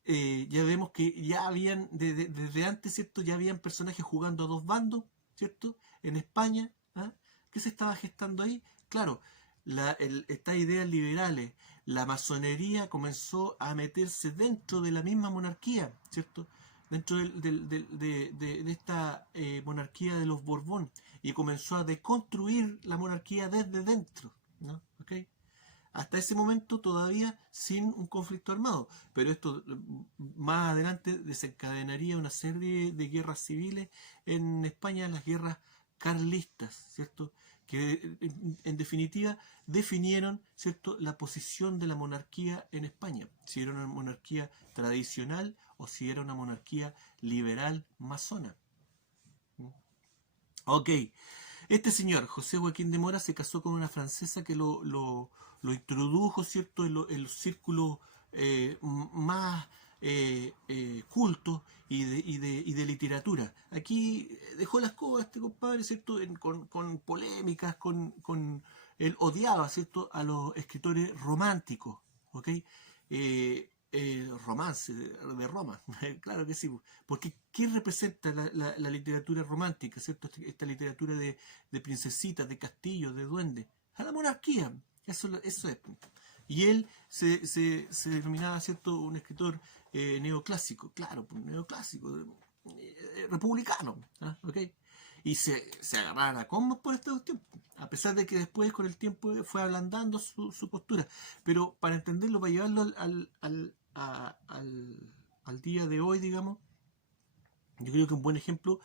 Ya vemos que ya habían, desde antes, ¿cierto? Ya habían personajes jugando a dos bandos, ¿cierto? En España, ¿ah? ¿Qué se estaba gestando ahí? Claro, estas ideas liberales, la masonería comenzó a meterse dentro de la misma monarquía, ¿cierto? Dentro de esta monarquía de los Borbón, y comenzó a deconstruir la monarquía desde dentro, ¿no? ¿Ok? Hasta ese momento todavía sin un conflicto armado, pero esto más adelante desencadenaría una serie de guerras civiles en España, las guerras carlistas, ¿cierto? Que en definitiva definieron, ¿cierto?, la posición de la monarquía en España, si era una monarquía tradicional o si era una monarquía liberal masona. Ok, este señor, José Joaquín de Mora, se casó con una francesa que lo introdujo, ¿cierto?, en los círculos más cultos y de literatura. Aquí dejó las cosas este compadre, ¿cierto?, con polémicas, él odiaba, ¿cierto?, a los escritores románticos, ¿ok? Romance de Roma, claro que sí, porque ¿qué representa la literatura romántica, ¿cierto? Esta literatura de princesitas, de castillos, de duendes, a la monarquía, eso es. Y él se denominaba, ¿cierto?, un escritor neoclásico, claro, neoclásico, republicano, ¿ah? ¿Ok? Y se agarraban a combos por esta cuestión, a pesar de que después con el tiempo fue ablandando su postura. Pero para entenderlo, para llevarlo al día de hoy, digamos, yo creo que un buen ejemplo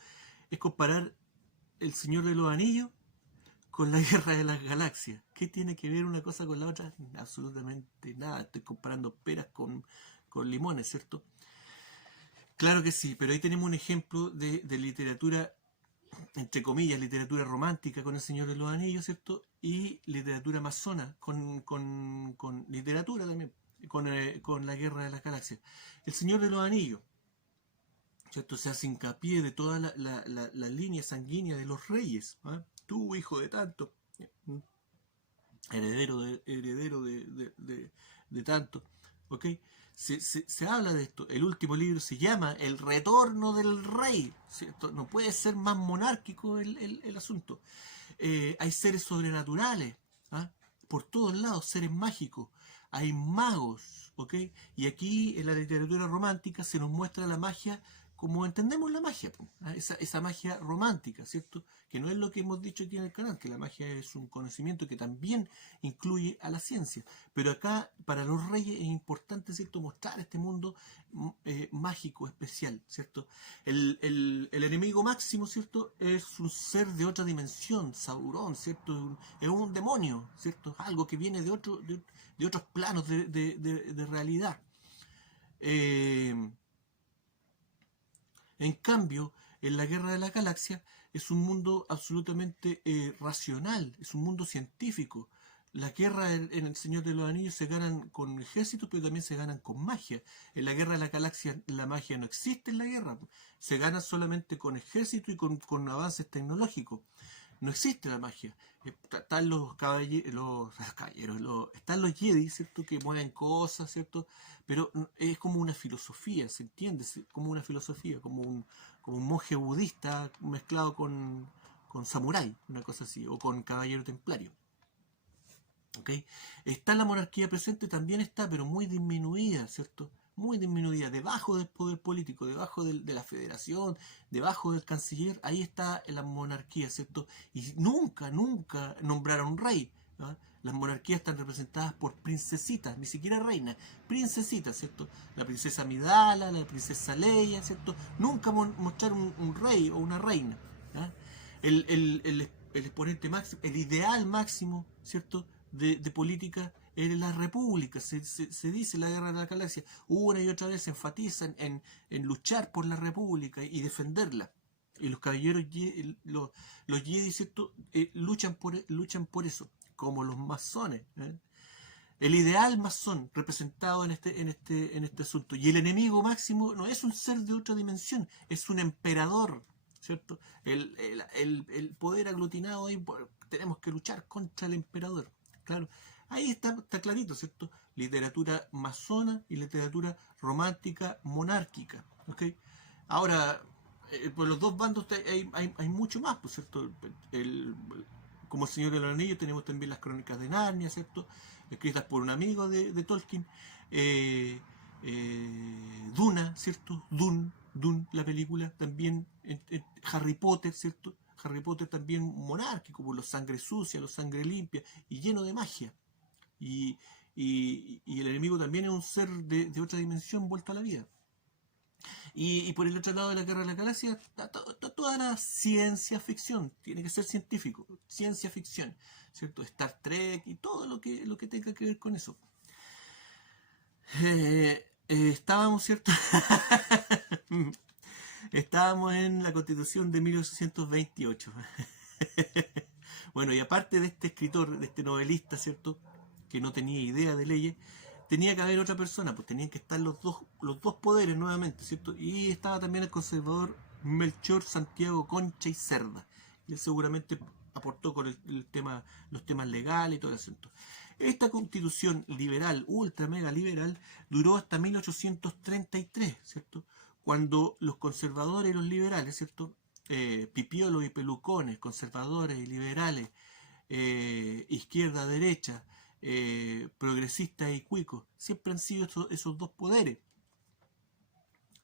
es comparar El Señor de los Anillos con la Guerra de las Galaxias. ¿Qué tiene que ver una cosa con la otra? Absolutamente nada. Estoy comparando peras con limones, ¿cierto? Claro que sí, pero ahí tenemos un ejemplo de literatura, entre comillas, literatura romántica con El Señor de los Anillos, ¿cierto? Y literatura masona con literatura también, con la Guerra de las Galaxias. El Señor de los Anillos, ¿cierto? Se hace hincapié de toda la línea sanguínea de los reyes, ¿eh? Tú, hijo de tanto, heredero de tanto, ¿ok? Se habla de esto. El último libro se llama El Retorno del Rey, ¿cierto? No puede ser más monárquico el asunto. Hay seres sobrenaturales, ¿ah? Por todos lados, seres mágicos. Hay magos, ¿ok? Y aquí en la literatura romántica se nos muestra la magia como entendemos la magia, ¿ah? Esa magia romántica, ¿cierto? Que no es lo que hemos dicho aquí en el canal, que la magia es un conocimiento que también incluye a la ciencia. Pero acá, para los reyes, es importante, ¿cierto?, mostrar este mundo mágico, especial, ¿cierto? El enemigo máximo, ¿cierto?, es un ser de otra dimensión, Sauron, ¿cierto? Es un demonio, ¿cierto? Algo que viene de otros planos de realidad. En cambio, en la Guerra de la Galaxia es un mundo absolutamente racional, es un mundo científico. Las guerras en El Señor de los Anillos se ganan con ejércitos, pero también se ganan con magia. En la Guerra de la Galaxia la magia no existe en la guerra. Se gana solamente con ejército y con avances tecnológicos. No existe la magia. Están los caballeros, están los Jedi, ¿cierto?, que mueven cosas, ¿cierto? Pero es como una filosofía, ¿se entiende? Como una filosofía, como un monje budista mezclado con samurái, una cosa así, o con caballero templario. ¿Ok? Está la monarquía presente, también está, pero muy disminuida, ¿cierto? Muy disminuida, debajo del poder político, debajo de la federación, debajo del canciller, ahí está la monarquía, ¿cierto? Y nunca nombraron un rey, ¿ah? Las monarquías están representadas por princesitas, ni siquiera reinas, princesitas, ¿cierto? La princesa Amidala, la princesa Leia, ¿cierto? Nunca mostraron un rey o una reina. ¿Ah? El exponente máximo, el ideal máximo, ¿cierto? De política es la república. Se dice la guerra de la galaxia, una y otra vez se enfatiza en luchar por la república y defenderla. Y los caballeros, los Jedi, ¿cierto? Luchan por eso, como los masones. El ideal masón representado en este asunto. Y el enemigo máximo no es un ser de otra dimensión, es un emperador, ¿cierto? El poder aglutinado ahí, tenemos que luchar contra el emperador. Claro, ahí está clarito, ¿cierto? Literatura masona y literatura romántica monárquica. ¿Ok? Ahora, por los dos bandos hay mucho más, pues, ¿cierto? Como el Señor de los Anillos tenemos también las crónicas de Narnia, ¿cierto? Escritas por un amigo de Tolkien. Duna, ¿cierto? Dune, la película, también Harry Potter, ¿cierto? Harry Potter también monárquico, por los sangre sucia, los sangre limpia y lleno de magia. Y el enemigo también es un ser de otra dimensión vuelto a la vida. Y por el otro lado de la Guerra de la Galaxia está toda la ciencia ficción, tiene que ser científico, ciencia ficción, ¿cierto? Star Trek y todo lo que tenga que ver con eso. Estábamos, ¿cierto? Estábamos en la Constitución de 1828. Bueno, y aparte de este escritor, de este novelista, ¿cierto? Que no tenía idea de leyes, tenía que haber otra persona, pues tenían que estar los dos poderes nuevamente, ¿cierto? Y estaba también el conservador Melchor Santiago Concha y Cerda. Y él seguramente aportó con los temas legales y todo el asunto. Esta constitución liberal, ultra mega liberal, duró hasta 1833, ¿cierto? Cuando los conservadores y los liberales, ¿cierto? Pipiolos y pelucones, conservadores y liberales, izquierda, derecha, progresistas y cuicos, siempre han sido esos dos poderes.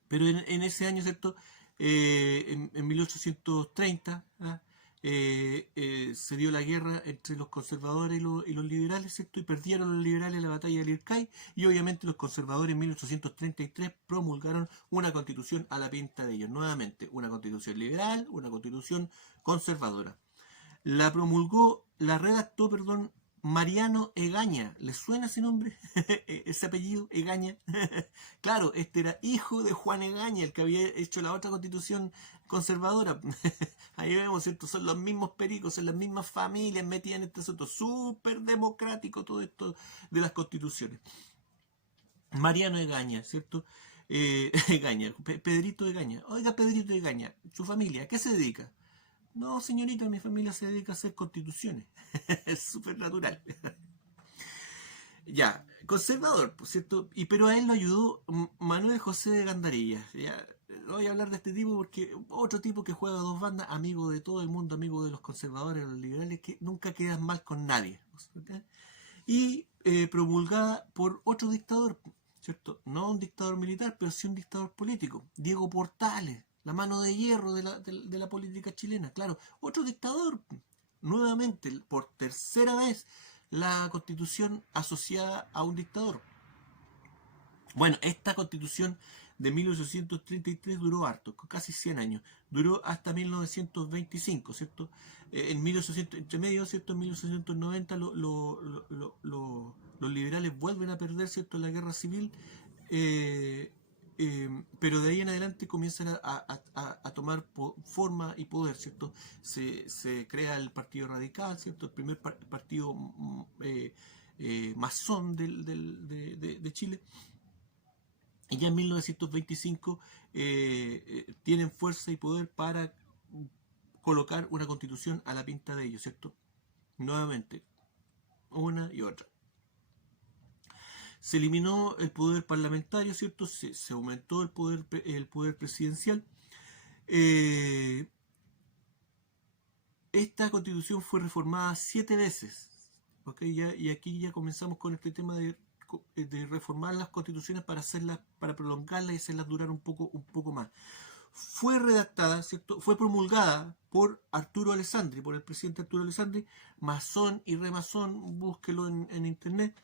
Pero en ese año, ¿cierto? En 1830, ¿ah? Se dio la guerra entre los conservadores y los liberales, ¿cierto? Y perdieron los liberales la batalla del Ircay, y obviamente los conservadores en 1833 promulgaron una constitución a la pinta de ellos. Nuevamente, una constitución liberal, una constitución conservadora. La redactó, perdón, Mariano Egaña. ¿Les suena ese nombre? Ese apellido, Egaña. Claro, este era hijo de Juan Egaña, el que había hecho la otra constitución conservadora. Ahí vemos, ¿cierto? Son los mismos pericos, son las mismas familias metidas en este asunto. Súper democrático todo esto de las constituciones. Mariano Egaña, ¿cierto? Egaña, Pedrito Egaña. Oiga, Pedrito Egaña, su familia, ¿a qué se dedica? No, señorita, mi familia se dedica a hacer constituciones. Es súper natural. Ya, conservador, por cierto, pero a él lo ayudó Manuel José de Gandarilla. Ya, no voy a hablar de este tipo porque otro tipo que juega dos bandas, amigo de todo el mundo, amigo de los conservadores, de los liberales, que nunca quedan mal con nadie. ¿Okay? Y promulgada por otro dictador, ¿cierto? No un dictador militar, pero sí un dictador político, Diego Portales, la mano de hierro de la política chilena. Claro, otro dictador, nuevamente, por tercera vez, la constitución asociada a un dictador. Bueno, esta constitución de 1833 duró harto, casi 100 años. Duró hasta 1925, ¿cierto? En 1800, entre medio, ¿cierto? En 1890 los liberales vuelven a perder, ¿cierto? La guerra civil, pero de ahí en adelante comienzan a tomar forma y poder, ¿cierto? Se crea el Partido Radical, ¿cierto? El primer partido masón de Chile. Y ya en 1925 tienen fuerza y poder para colocar una constitución a la pinta de ellos, ¿cierto? Nuevamente, una y otra. Se eliminó el poder parlamentario, ¿cierto? Se aumentó el poder presidencial. Esta constitución fue reformada 7 veces, ¿ok? Y aquí ya comenzamos con este tema de reformar las constituciones para prolongarlas y hacerlas durar un poco más. fue redactada, ¿cierto? Fue promulgada por Arturo Alessandri, por el presidente Arturo Alessandri, masón y remazón, búsquelo en internet.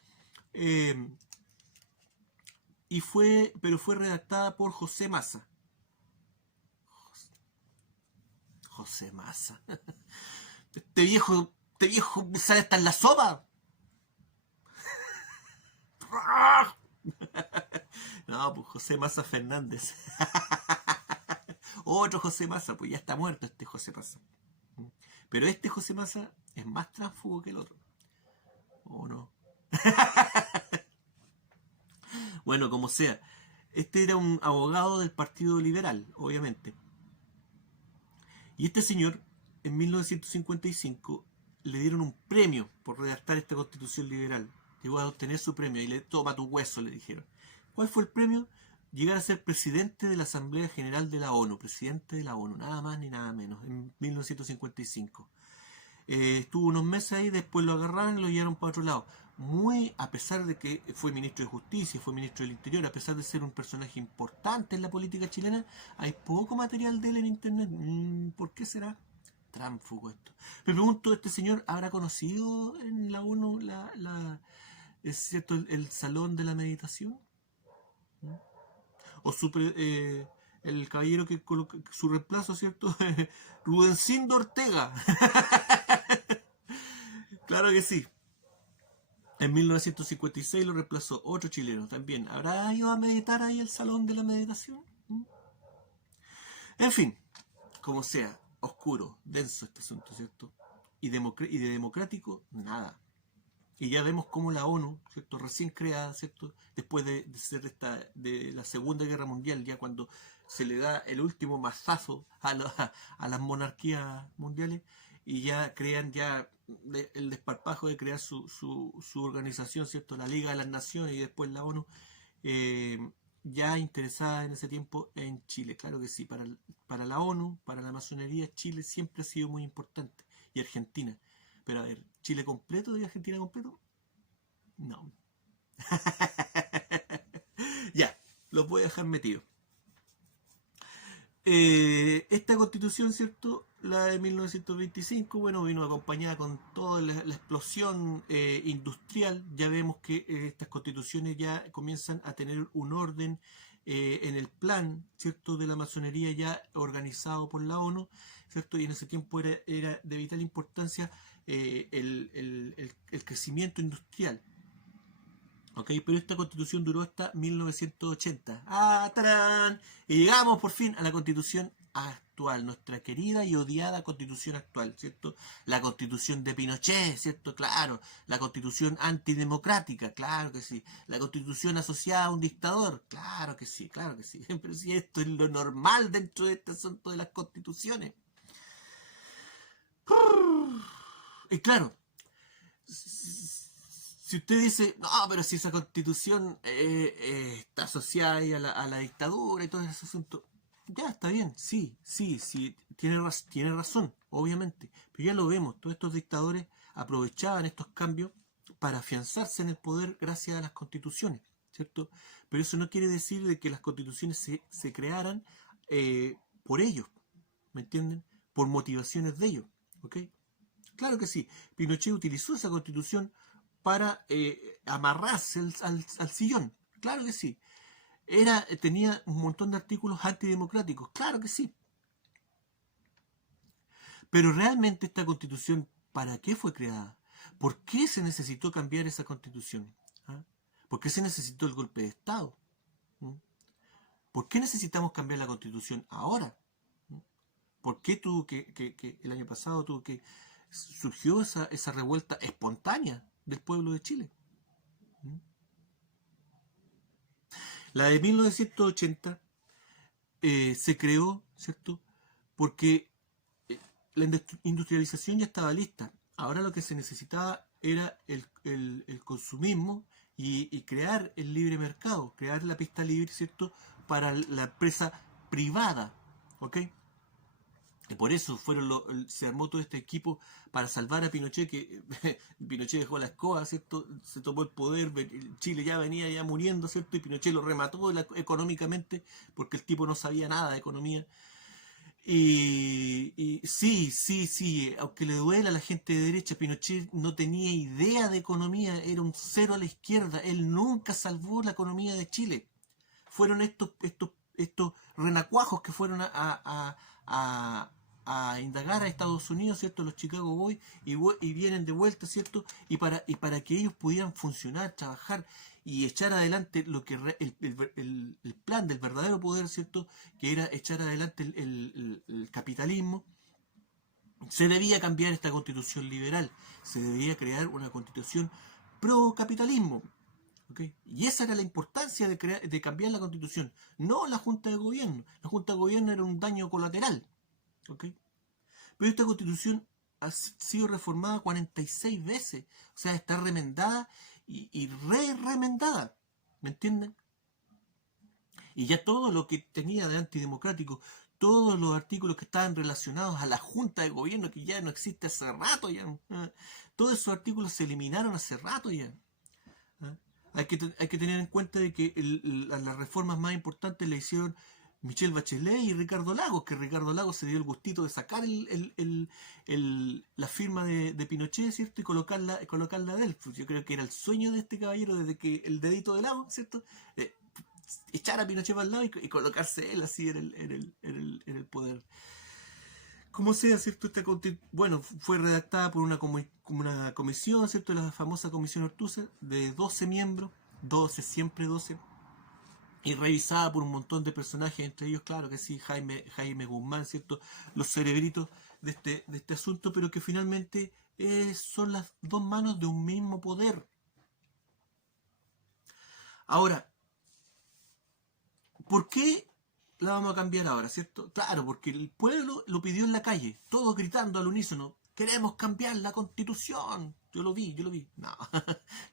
eh, pero fue redactada por José Massa. José Massa. Este viejo sabe hasta en la sopa. No, pues José Massa Fernández. Otro José Massa, pues ya está muerto este José Massa. Pero este José Massa es más tránsfugo que el otro. ¿O no? Bueno, como sea. Este era un abogado del Partido Liberal, obviamente. Y este señor, en 1955, le dieron un premio por redactar esta constitución liberal. Llegó a obtener su premio y le toma tu hueso, le dijeron. ¿Cuál fue el premio? Llegar a ser presidente de la Asamblea General de la ONU, presidente de la ONU, nada más ni nada menos, en 1955. Estuvo unos meses ahí, después lo agarraron y lo llevaron para otro lado. Muy, a pesar de que fue ministro de Justicia, fue ministro del Interior, a pesar de ser un personaje importante en la política chilena, hay poco material de él en internet. ¿Por qué será? Tránfugo esto. Me pregunto, ¿este señor habrá conocido en la ONU es cierto, el salón de la meditación? O el caballero que coloca su reemplazo, ¿cierto? Rudencindo Ortega. Claro que sí. En 1956 lo reemplazó otro chileno también. ¿Habrá ido a meditar ahí el salón de la meditación? En fin, como sea, oscuro, denso este asunto, ¿cierto? Y de democrático, nada. Y ya vemos cómo la ONU, ¿cierto? Recién creada, ¿cierto? Después de ser de la Segunda Guerra Mundial, ya cuando se le da el último mazazo a las monarquías mundiales, y ya crean ya el desparpajo de crear su organización, ¿cierto? La Liga de las Naciones y después la ONU, eh, ya interesada en ese tiempo en Chile. Claro que sí, para la ONU, para la masonería, Chile siempre ha sido muy importante. Y Argentina. Pero a ver, ¿Chile completo y Argentina completo? No. Ya, los voy a dejar metidos. Esta constitución, ¿cierto? La de 1925, bueno, vino acompañada con toda la explosión industrial. Ya vemos que estas constituciones ya comienzan a tener un orden en el plan, ¿cierto? De la masonería ya organizado por la ONU, ¿cierto? Y en ese tiempo era de vital importancia el crecimiento industrial. ¿Ok? Pero esta constitución duró hasta 1980. ¡Ah, tarán! Y llegamos por fin a la constitución actual, nuestra querida y odiada constitución actual, ¿cierto? La constitución de Pinochet, ¿cierto? Claro. La constitución antidemocrática, claro que sí. La constitución asociada a un dictador, claro que sí, claro que sí. Pero si esto es lo normal dentro de este asunto de las constituciones. Y claro, si usted dice, no, pero si esa constitución está asociada ahí a la dictadura y todo ese asunto, ya está bien, sí, sí, sí, tiene razón, obviamente. Pero ya lo vemos, todos estos dictadores aprovechaban estos cambios para afianzarse en el poder gracias a las constituciones, ¿cierto? Pero eso no quiere decir de que las constituciones se crearan por ellos, ¿me entienden? Por motivaciones de ellos, ¿ok? Claro que sí, Pinochet utilizó esa constitución para amarrarse al sillón. Claro que sí. Tenía un montón de artículos antidemocráticos. Claro que sí. Pero realmente esta constitución, ¿para qué fue creada? ¿Por qué se necesitó cambiar esa constitución? ¿Ah? ¿Por qué se necesitó el golpe de Estado? ¿Mm? ¿Por qué necesitamos cambiar la constitución ahora? ¿Mm? ¿Por qué que el año pasado surgió esa revuelta espontánea del pueblo de Chile? ¿Mm? La de 1980 se creó, ¿cierto? Porque la industrialización ya estaba lista. Ahora lo que se necesitaba era el consumismo y crear el libre mercado, crear la pista libre, ¿cierto? Para la empresa privada, ¿ok? Y por eso se armó todo este equipo para salvar a Pinochet, que Pinochet dejó la escoba, ¿cierto? Se tomó el poder, Chile ya venía ya muriendo, ¿cierto? Y Pinochet lo remató económicamente, porque el tipo no sabía nada de economía. Y sí, sí, sí, aunque le duela a la gente de derecha, Pinochet no tenía idea de economía, era un cero a la izquierda, él nunca salvó la economía de Chile. Fueron estos renacuajos que fueron a, a indagar a Estados Unidos, ¿cierto? Los Chicago Boys, y vienen de vuelta, ¿cierto? Y para que ellos pudieran funcionar, trabajar y echar adelante lo que el plan del verdadero poder, ¿cierto? Que era echar adelante el capitalismo. Se debía cambiar esta constitución liberal, se debía crear una constitución pro capitalismo. ¿Okay? Y esa era la importancia de cambiar la constitución, no la Junta de Gobierno. La Junta de Gobierno era un daño colateral. ¿Okay? Pero esta constitución ha sido reformada 46 veces, o sea, está remendada y remendada, ¿me entienden? Y ya todo lo que tenía de antidemocrático, todos los artículos que estaban relacionados a la Junta de Gobierno, que ya no existe hace rato, ya, todos esos artículos se eliminaron hace rato ya. Hay que tener en cuenta de que las reformas más importantes le hicieron Michelle Bachelet y Ricardo Lagos, que Ricardo Lagos se dio el gustito de sacar la firma de Pinochet, ¿cierto? Y colocarla de él. Pues yo creo que era el sueño de este caballero desde que el dedito de Lagos, ¿cierto? Echar a Pinochet para el lado y colocarse él así en el poder. Como sea, ¿cierto? Bueno, fue redactada por una comisión, ¿cierto? La famosa comisión Ortúzar, de 12 miembros, 12, siempre 12, y revisada por un montón de personajes, entre ellos, claro que sí, Jaime Guzmán, ¿cierto? Los cerebritos de este asunto, pero que finalmente son las dos manos de un mismo poder. Ahora, ¿por qué la vamos a cambiar ahora, cierto? Claro, porque el pueblo lo pidió en la calle, todos gritando al unísono, queremos cambiar la constitución. Yo lo vi. No,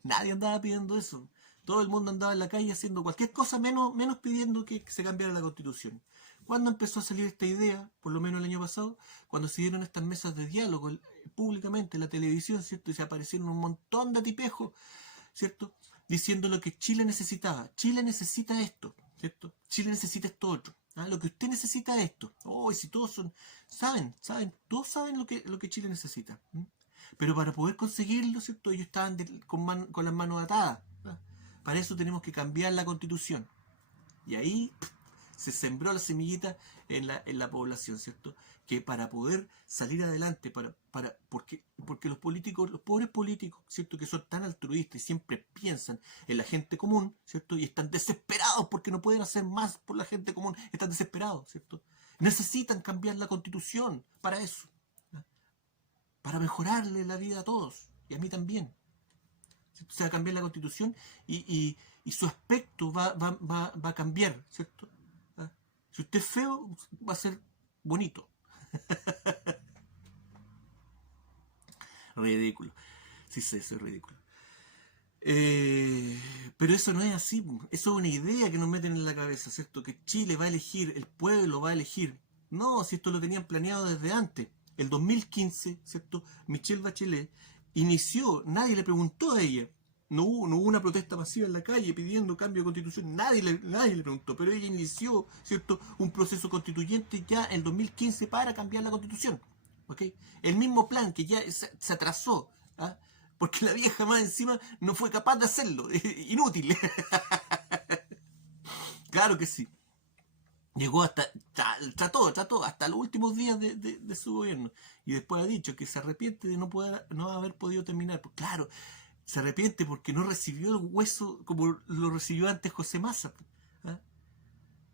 nadie andaba pidiendo eso. Todo el mundo andaba en la calle haciendo cualquier cosa menos pidiendo que se cambiara la constitución. ¿Cuándo empezó a salir esta idea? Por lo menos el año pasado, cuando se dieron estas mesas de diálogo públicamente en la televisión, ¿cierto? Y se aparecieron un montón de tipejos, ¿cierto? Diciendo lo que Chile necesitaba. Chile necesita esto, ¿cierto? Chile necesita esto otro. Lo que usted necesita es esto. Oh, y si todos todos saben lo que Chile necesita. Pero para poder conseguirlo, ¿cierto? Ellos estaban con las manos atadas. Para eso tenemos que cambiar la constitución. Y ahí se sembró la semillita en la población, ¿cierto? Que para poder salir adelante, porque los políticos, los pobres políticos, ¿cierto? Que son tan altruistas y siempre piensan en la gente común, ¿cierto? Y están desesperados porque no pueden hacer más por la gente común, están desesperados, ¿cierto? Necesitan cambiar la constitución para eso, para mejorarle la vida a todos, y a mí también. Se va a cambiar la constitución y su aspecto va a cambiar, ¿cierto? Si usted es feo, va a ser bonito. Ridículo. Sí sé, eso es ridículo. Pero eso no es así. Eso es una idea que nos meten en la cabeza, ¿cierto? Que Chile va a elegir, el pueblo va a elegir. No, si esto lo tenían planeado desde antes. El 2015, ¿cierto? Michelle Bachelet inició, nadie le preguntó a ella. No hubo una protesta masiva en la calle pidiendo cambio de constitución, nadie le preguntó, pero ella inició, ¿cierto?, un proceso constituyente ya en el 2015 para cambiar la constitución. ¿Okay? El mismo plan que ya se atrasó, ¿ah? Porque la vieja más encima no fue capaz de hacerlo, inútil. Claro que sí. Llegó trató hasta los últimos días de su gobierno. Y después ha dicho que se arrepiente de no haber podido terminar. Pues claro, se arrepiente porque no recibió el hueso como lo recibió antes José Massa. ¿Ah?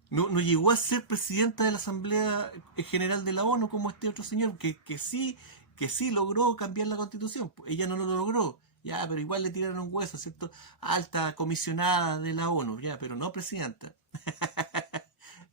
No llegó a ser presidenta de la Asamblea General de la ONU como este otro señor, que sí logró cambiar la constitución. Ella no lo logró, ya, pero igual le tiraron un hueso, ¿cierto? Alta comisionada de la ONU, ya, pero no presidenta.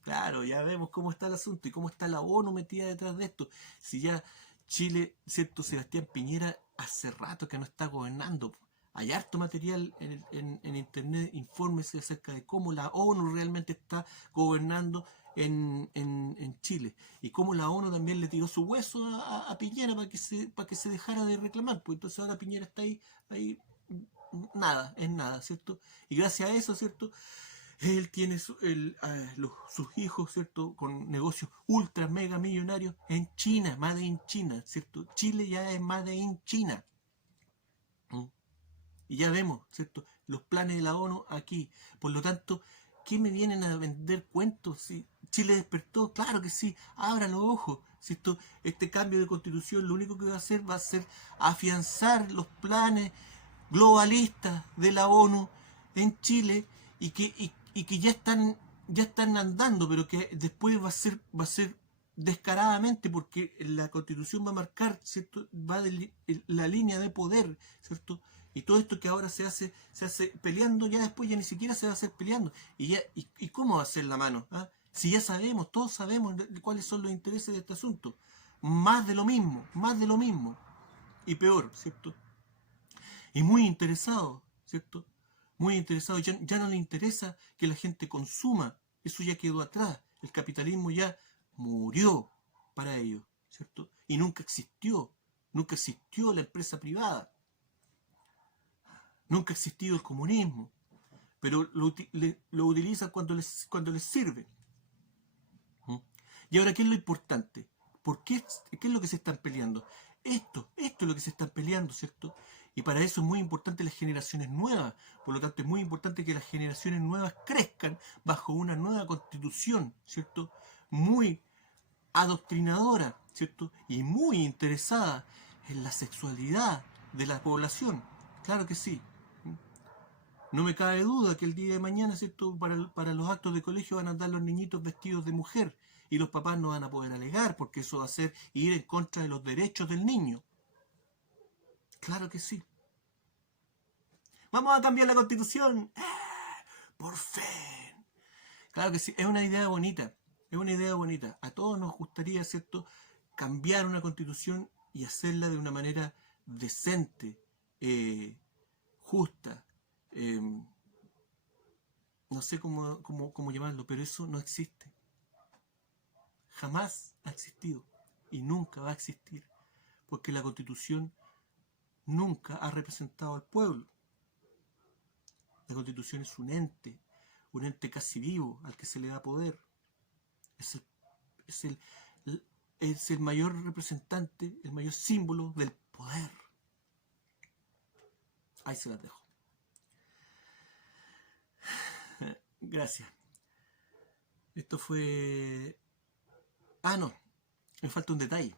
Claro, ya vemos cómo está el asunto y cómo está la ONU metida detrás de esto. Si ya Chile, ¿cierto? Sebastián Piñera hace rato que no está gobernando. Hay harto material en internet, infórmese acerca de cómo la ONU realmente está gobernando en Chile y cómo la ONU también le tiró su hueso a Piñera para que se dejara de reclamar. Pues entonces ahora Piñera está ahí nada, es nada, ¿cierto? Y gracias a eso, ¿cierto? Él tiene sus hijos, ¿cierto? Con negocios ultra mega millonarios en China, Made in China, ¿cierto? Chile ya es Made in China. ¿Mm? Y ya vemos, ¿cierto? Los planes de la ONU aquí. Por lo tanto, ¿qué me vienen a vender cuentos? Si Chile despertó, claro que sí, abra los ojos. ¿Cierto? Este cambio de constitución lo único que va a ser afianzar los planes globalistas de la ONU en Chile y que ya están andando, pero que después va a ser descaradamente, porque la constitución va a marcar, ¿cierto? La línea de poder, ¿cierto? Y todo esto que ahora se hace peleando, ya después ya ni siquiera se va a hacer peleando. ¿Y cómo va a ser la mano? ¿Ah? Si ya sabemos, todos sabemos cuáles son los intereses de este asunto. Más de lo mismo, más de lo mismo. Y peor, ¿cierto? Y muy interesado, ¿cierto? Muy interesado. Ya no le interesa que la gente consuma. Eso ya quedó atrás. El capitalismo ya murió para ellos, ¿cierto? Y nunca existió. Nunca existió la empresa privada. Nunca ha existido el comunismo. Pero lo utilizan cuando les sirve. ¿Mm? Y ahora, ¿qué es lo importante? ¿Qué es lo que se están peleando? Esto es lo que se están peleando, ¿cierto? Y para eso es muy importante las generaciones nuevas. Por lo tanto, es muy importante que las generaciones nuevas crezcan bajo una nueva constitución, ¿cierto? Muy adoctrinadora, ¿cierto? Y muy interesada en la sexualidad de la población. Claro que sí. No me cabe duda que el día de mañana, ¿cierto? Para los actos de colegio van a andar los niñitos vestidos de mujer y los papás no van a poder alegar porque eso va a ser ir en contra de los derechos del niño. Claro que sí. Vamos a cambiar la constitución. Por fin. Claro que sí, es una idea bonita. Es una idea bonita. A todos nos gustaría, ¿cierto?, cambiar una constitución y hacerla de una manera decente, justa, eh, no sé cómo llamarlo, pero eso no existe. Jamás ha existido y nunca va a existir, porque la Constitución nunca ha representado al pueblo. La Constitución es un ente casi vivo al que se le da poder. Es es el, es el mayor representante, el mayor símbolo del poder. Ahí se las dejo. Gracias. Esto fue... Ah, no, me falta un detalle.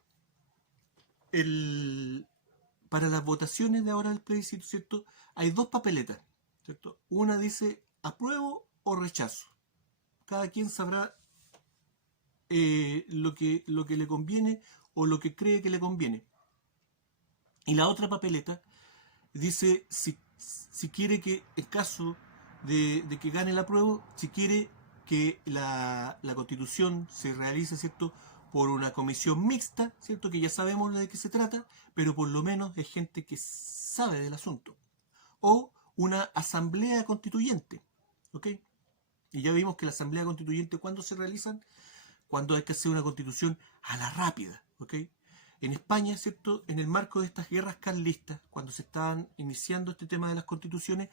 Para las votaciones de ahora del plebiscito, ¿cierto? Hay dos papeletas, ¿cierto? Una dice apruebo o rechazo. Cada quien sabrá lo que le conviene o lo que cree que le conviene. Y la otra papeleta dice si quiere que, en caso de que gane el apruebo, si quiere que la constitución se realice, ¿cierto?, por una comisión mixta, ¿cierto?, que ya sabemos de qué se trata, pero por lo menos es gente que sabe del asunto. O una asamblea constituyente, ¿ok? Y ya vimos que la asamblea constituyente, ¿cuándo se realizan? Cuando hay que hacer una constitución a la rápida, ¿ok? En España, ¿cierto?, en el marco de estas guerras carlistas, cuando se estaban iniciando este tema de las constituciones,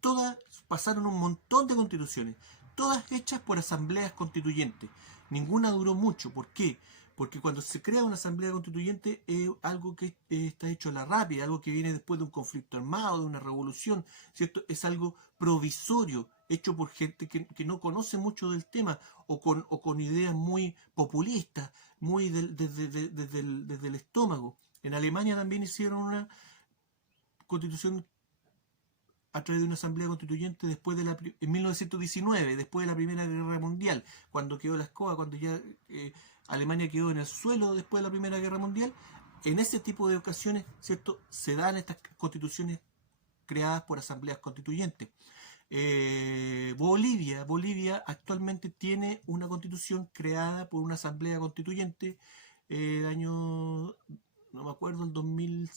todas pasaron un montón de constituciones, todas hechas por asambleas constituyentes. Ninguna duró mucho. ¿Por qué? Porque cuando se crea una asamblea constituyente es algo que está hecho a la rápida, algo que viene después de un conflicto armado, de una revolución, ¿cierto? Es algo provisorio, hecho por gente que no conoce mucho del tema o con ideas muy populistas, muy desde el estómago. En Alemania también hicieron una constitución a través de una asamblea constituyente en 1919, después de la Primera Guerra Mundial, cuando quedó la escoba, cuando ya Alemania quedó en el suelo después de la Primera Guerra Mundial. En ese tipo de ocasiones, ¿cierto?, se dan estas constituciones creadas por asambleas constituyentes. Bolivia actualmente tiene una constitución creada por una asamblea constituyente el año, no me acuerdo, el 2000,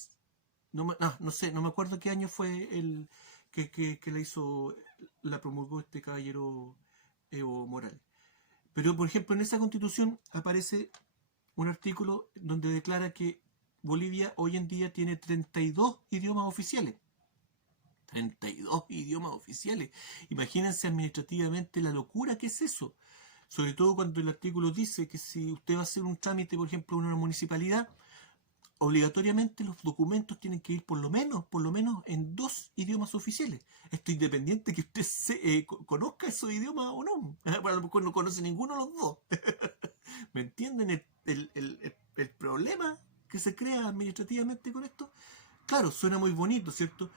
no sé, no me acuerdo qué año fue el que la hizo, la promulgó este caballero Evo Morales. Pero, por ejemplo, en esa constitución aparece un artículo donde declara que Bolivia hoy en día tiene 32 idiomas oficiales. 32 idiomas oficiales. Imagínense administrativamente la locura que es eso. Sobre todo cuando el artículo dice que si usted va a hacer un trámite, por ejemplo, en una municipalidad, obligatoriamente los documentos tienen que ir por lo menos en dos idiomas oficiales. Esto independiente que usted conozca esos idiomas o no. Bueno, a lo mejor no conoce ninguno de los dos. ¿Me entienden el problema que se crea administrativamente con esto? Claro, suena muy bonito, ¿cierto?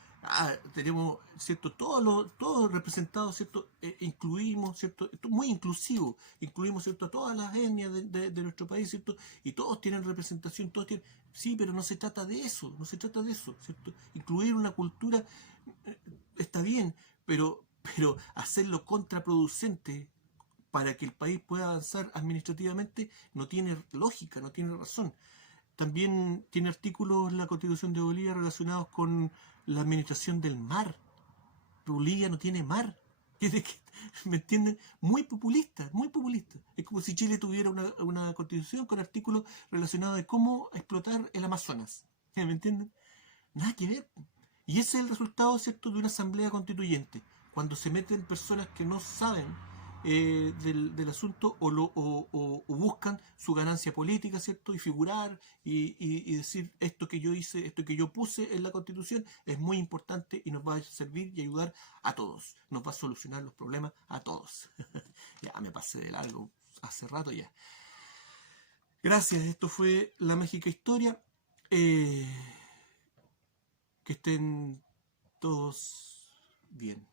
Tenemos, ¿cierto? Todos representados, ¿cierto? Incluimos, ¿cierto? Esto es muy inclusivo. Incluimos, ¿cierto? A todas las etnias de nuestro país, ¿cierto? Y todos tienen representación, todos tienen... Sí, pero no se trata de eso, no se trata de eso, ¿cierto? Incluir una cultura está bien, pero hacerlo contraproducente para que el país pueda avanzar administrativamente no tiene lógica, no tiene razón. También tiene artículos la Constitución de Bolivia relacionados con la administración del mar. Bolivia no tiene mar. ¿Me entienden? Muy populista, muy populista. Es como si Chile tuviera una constitución con artículos relacionados de cómo explotar el Amazonas. ¿Me entienden? Nada que ver. Y ese es el resultado, ¿cierto?, de una asamblea constituyente. Cuando se meten personas que no saben del asunto o buscan su ganancia política, ¿cierto? Y figurar y decir esto que yo hice, esto que yo puse en la Constitución es muy importante y nos va a servir y ayudar a todos. Nos va a solucionar los problemas a todos. Ya me pasé de largo hace rato ya. Gracias, esto fue La Mágica Historia. Que estén todos bien.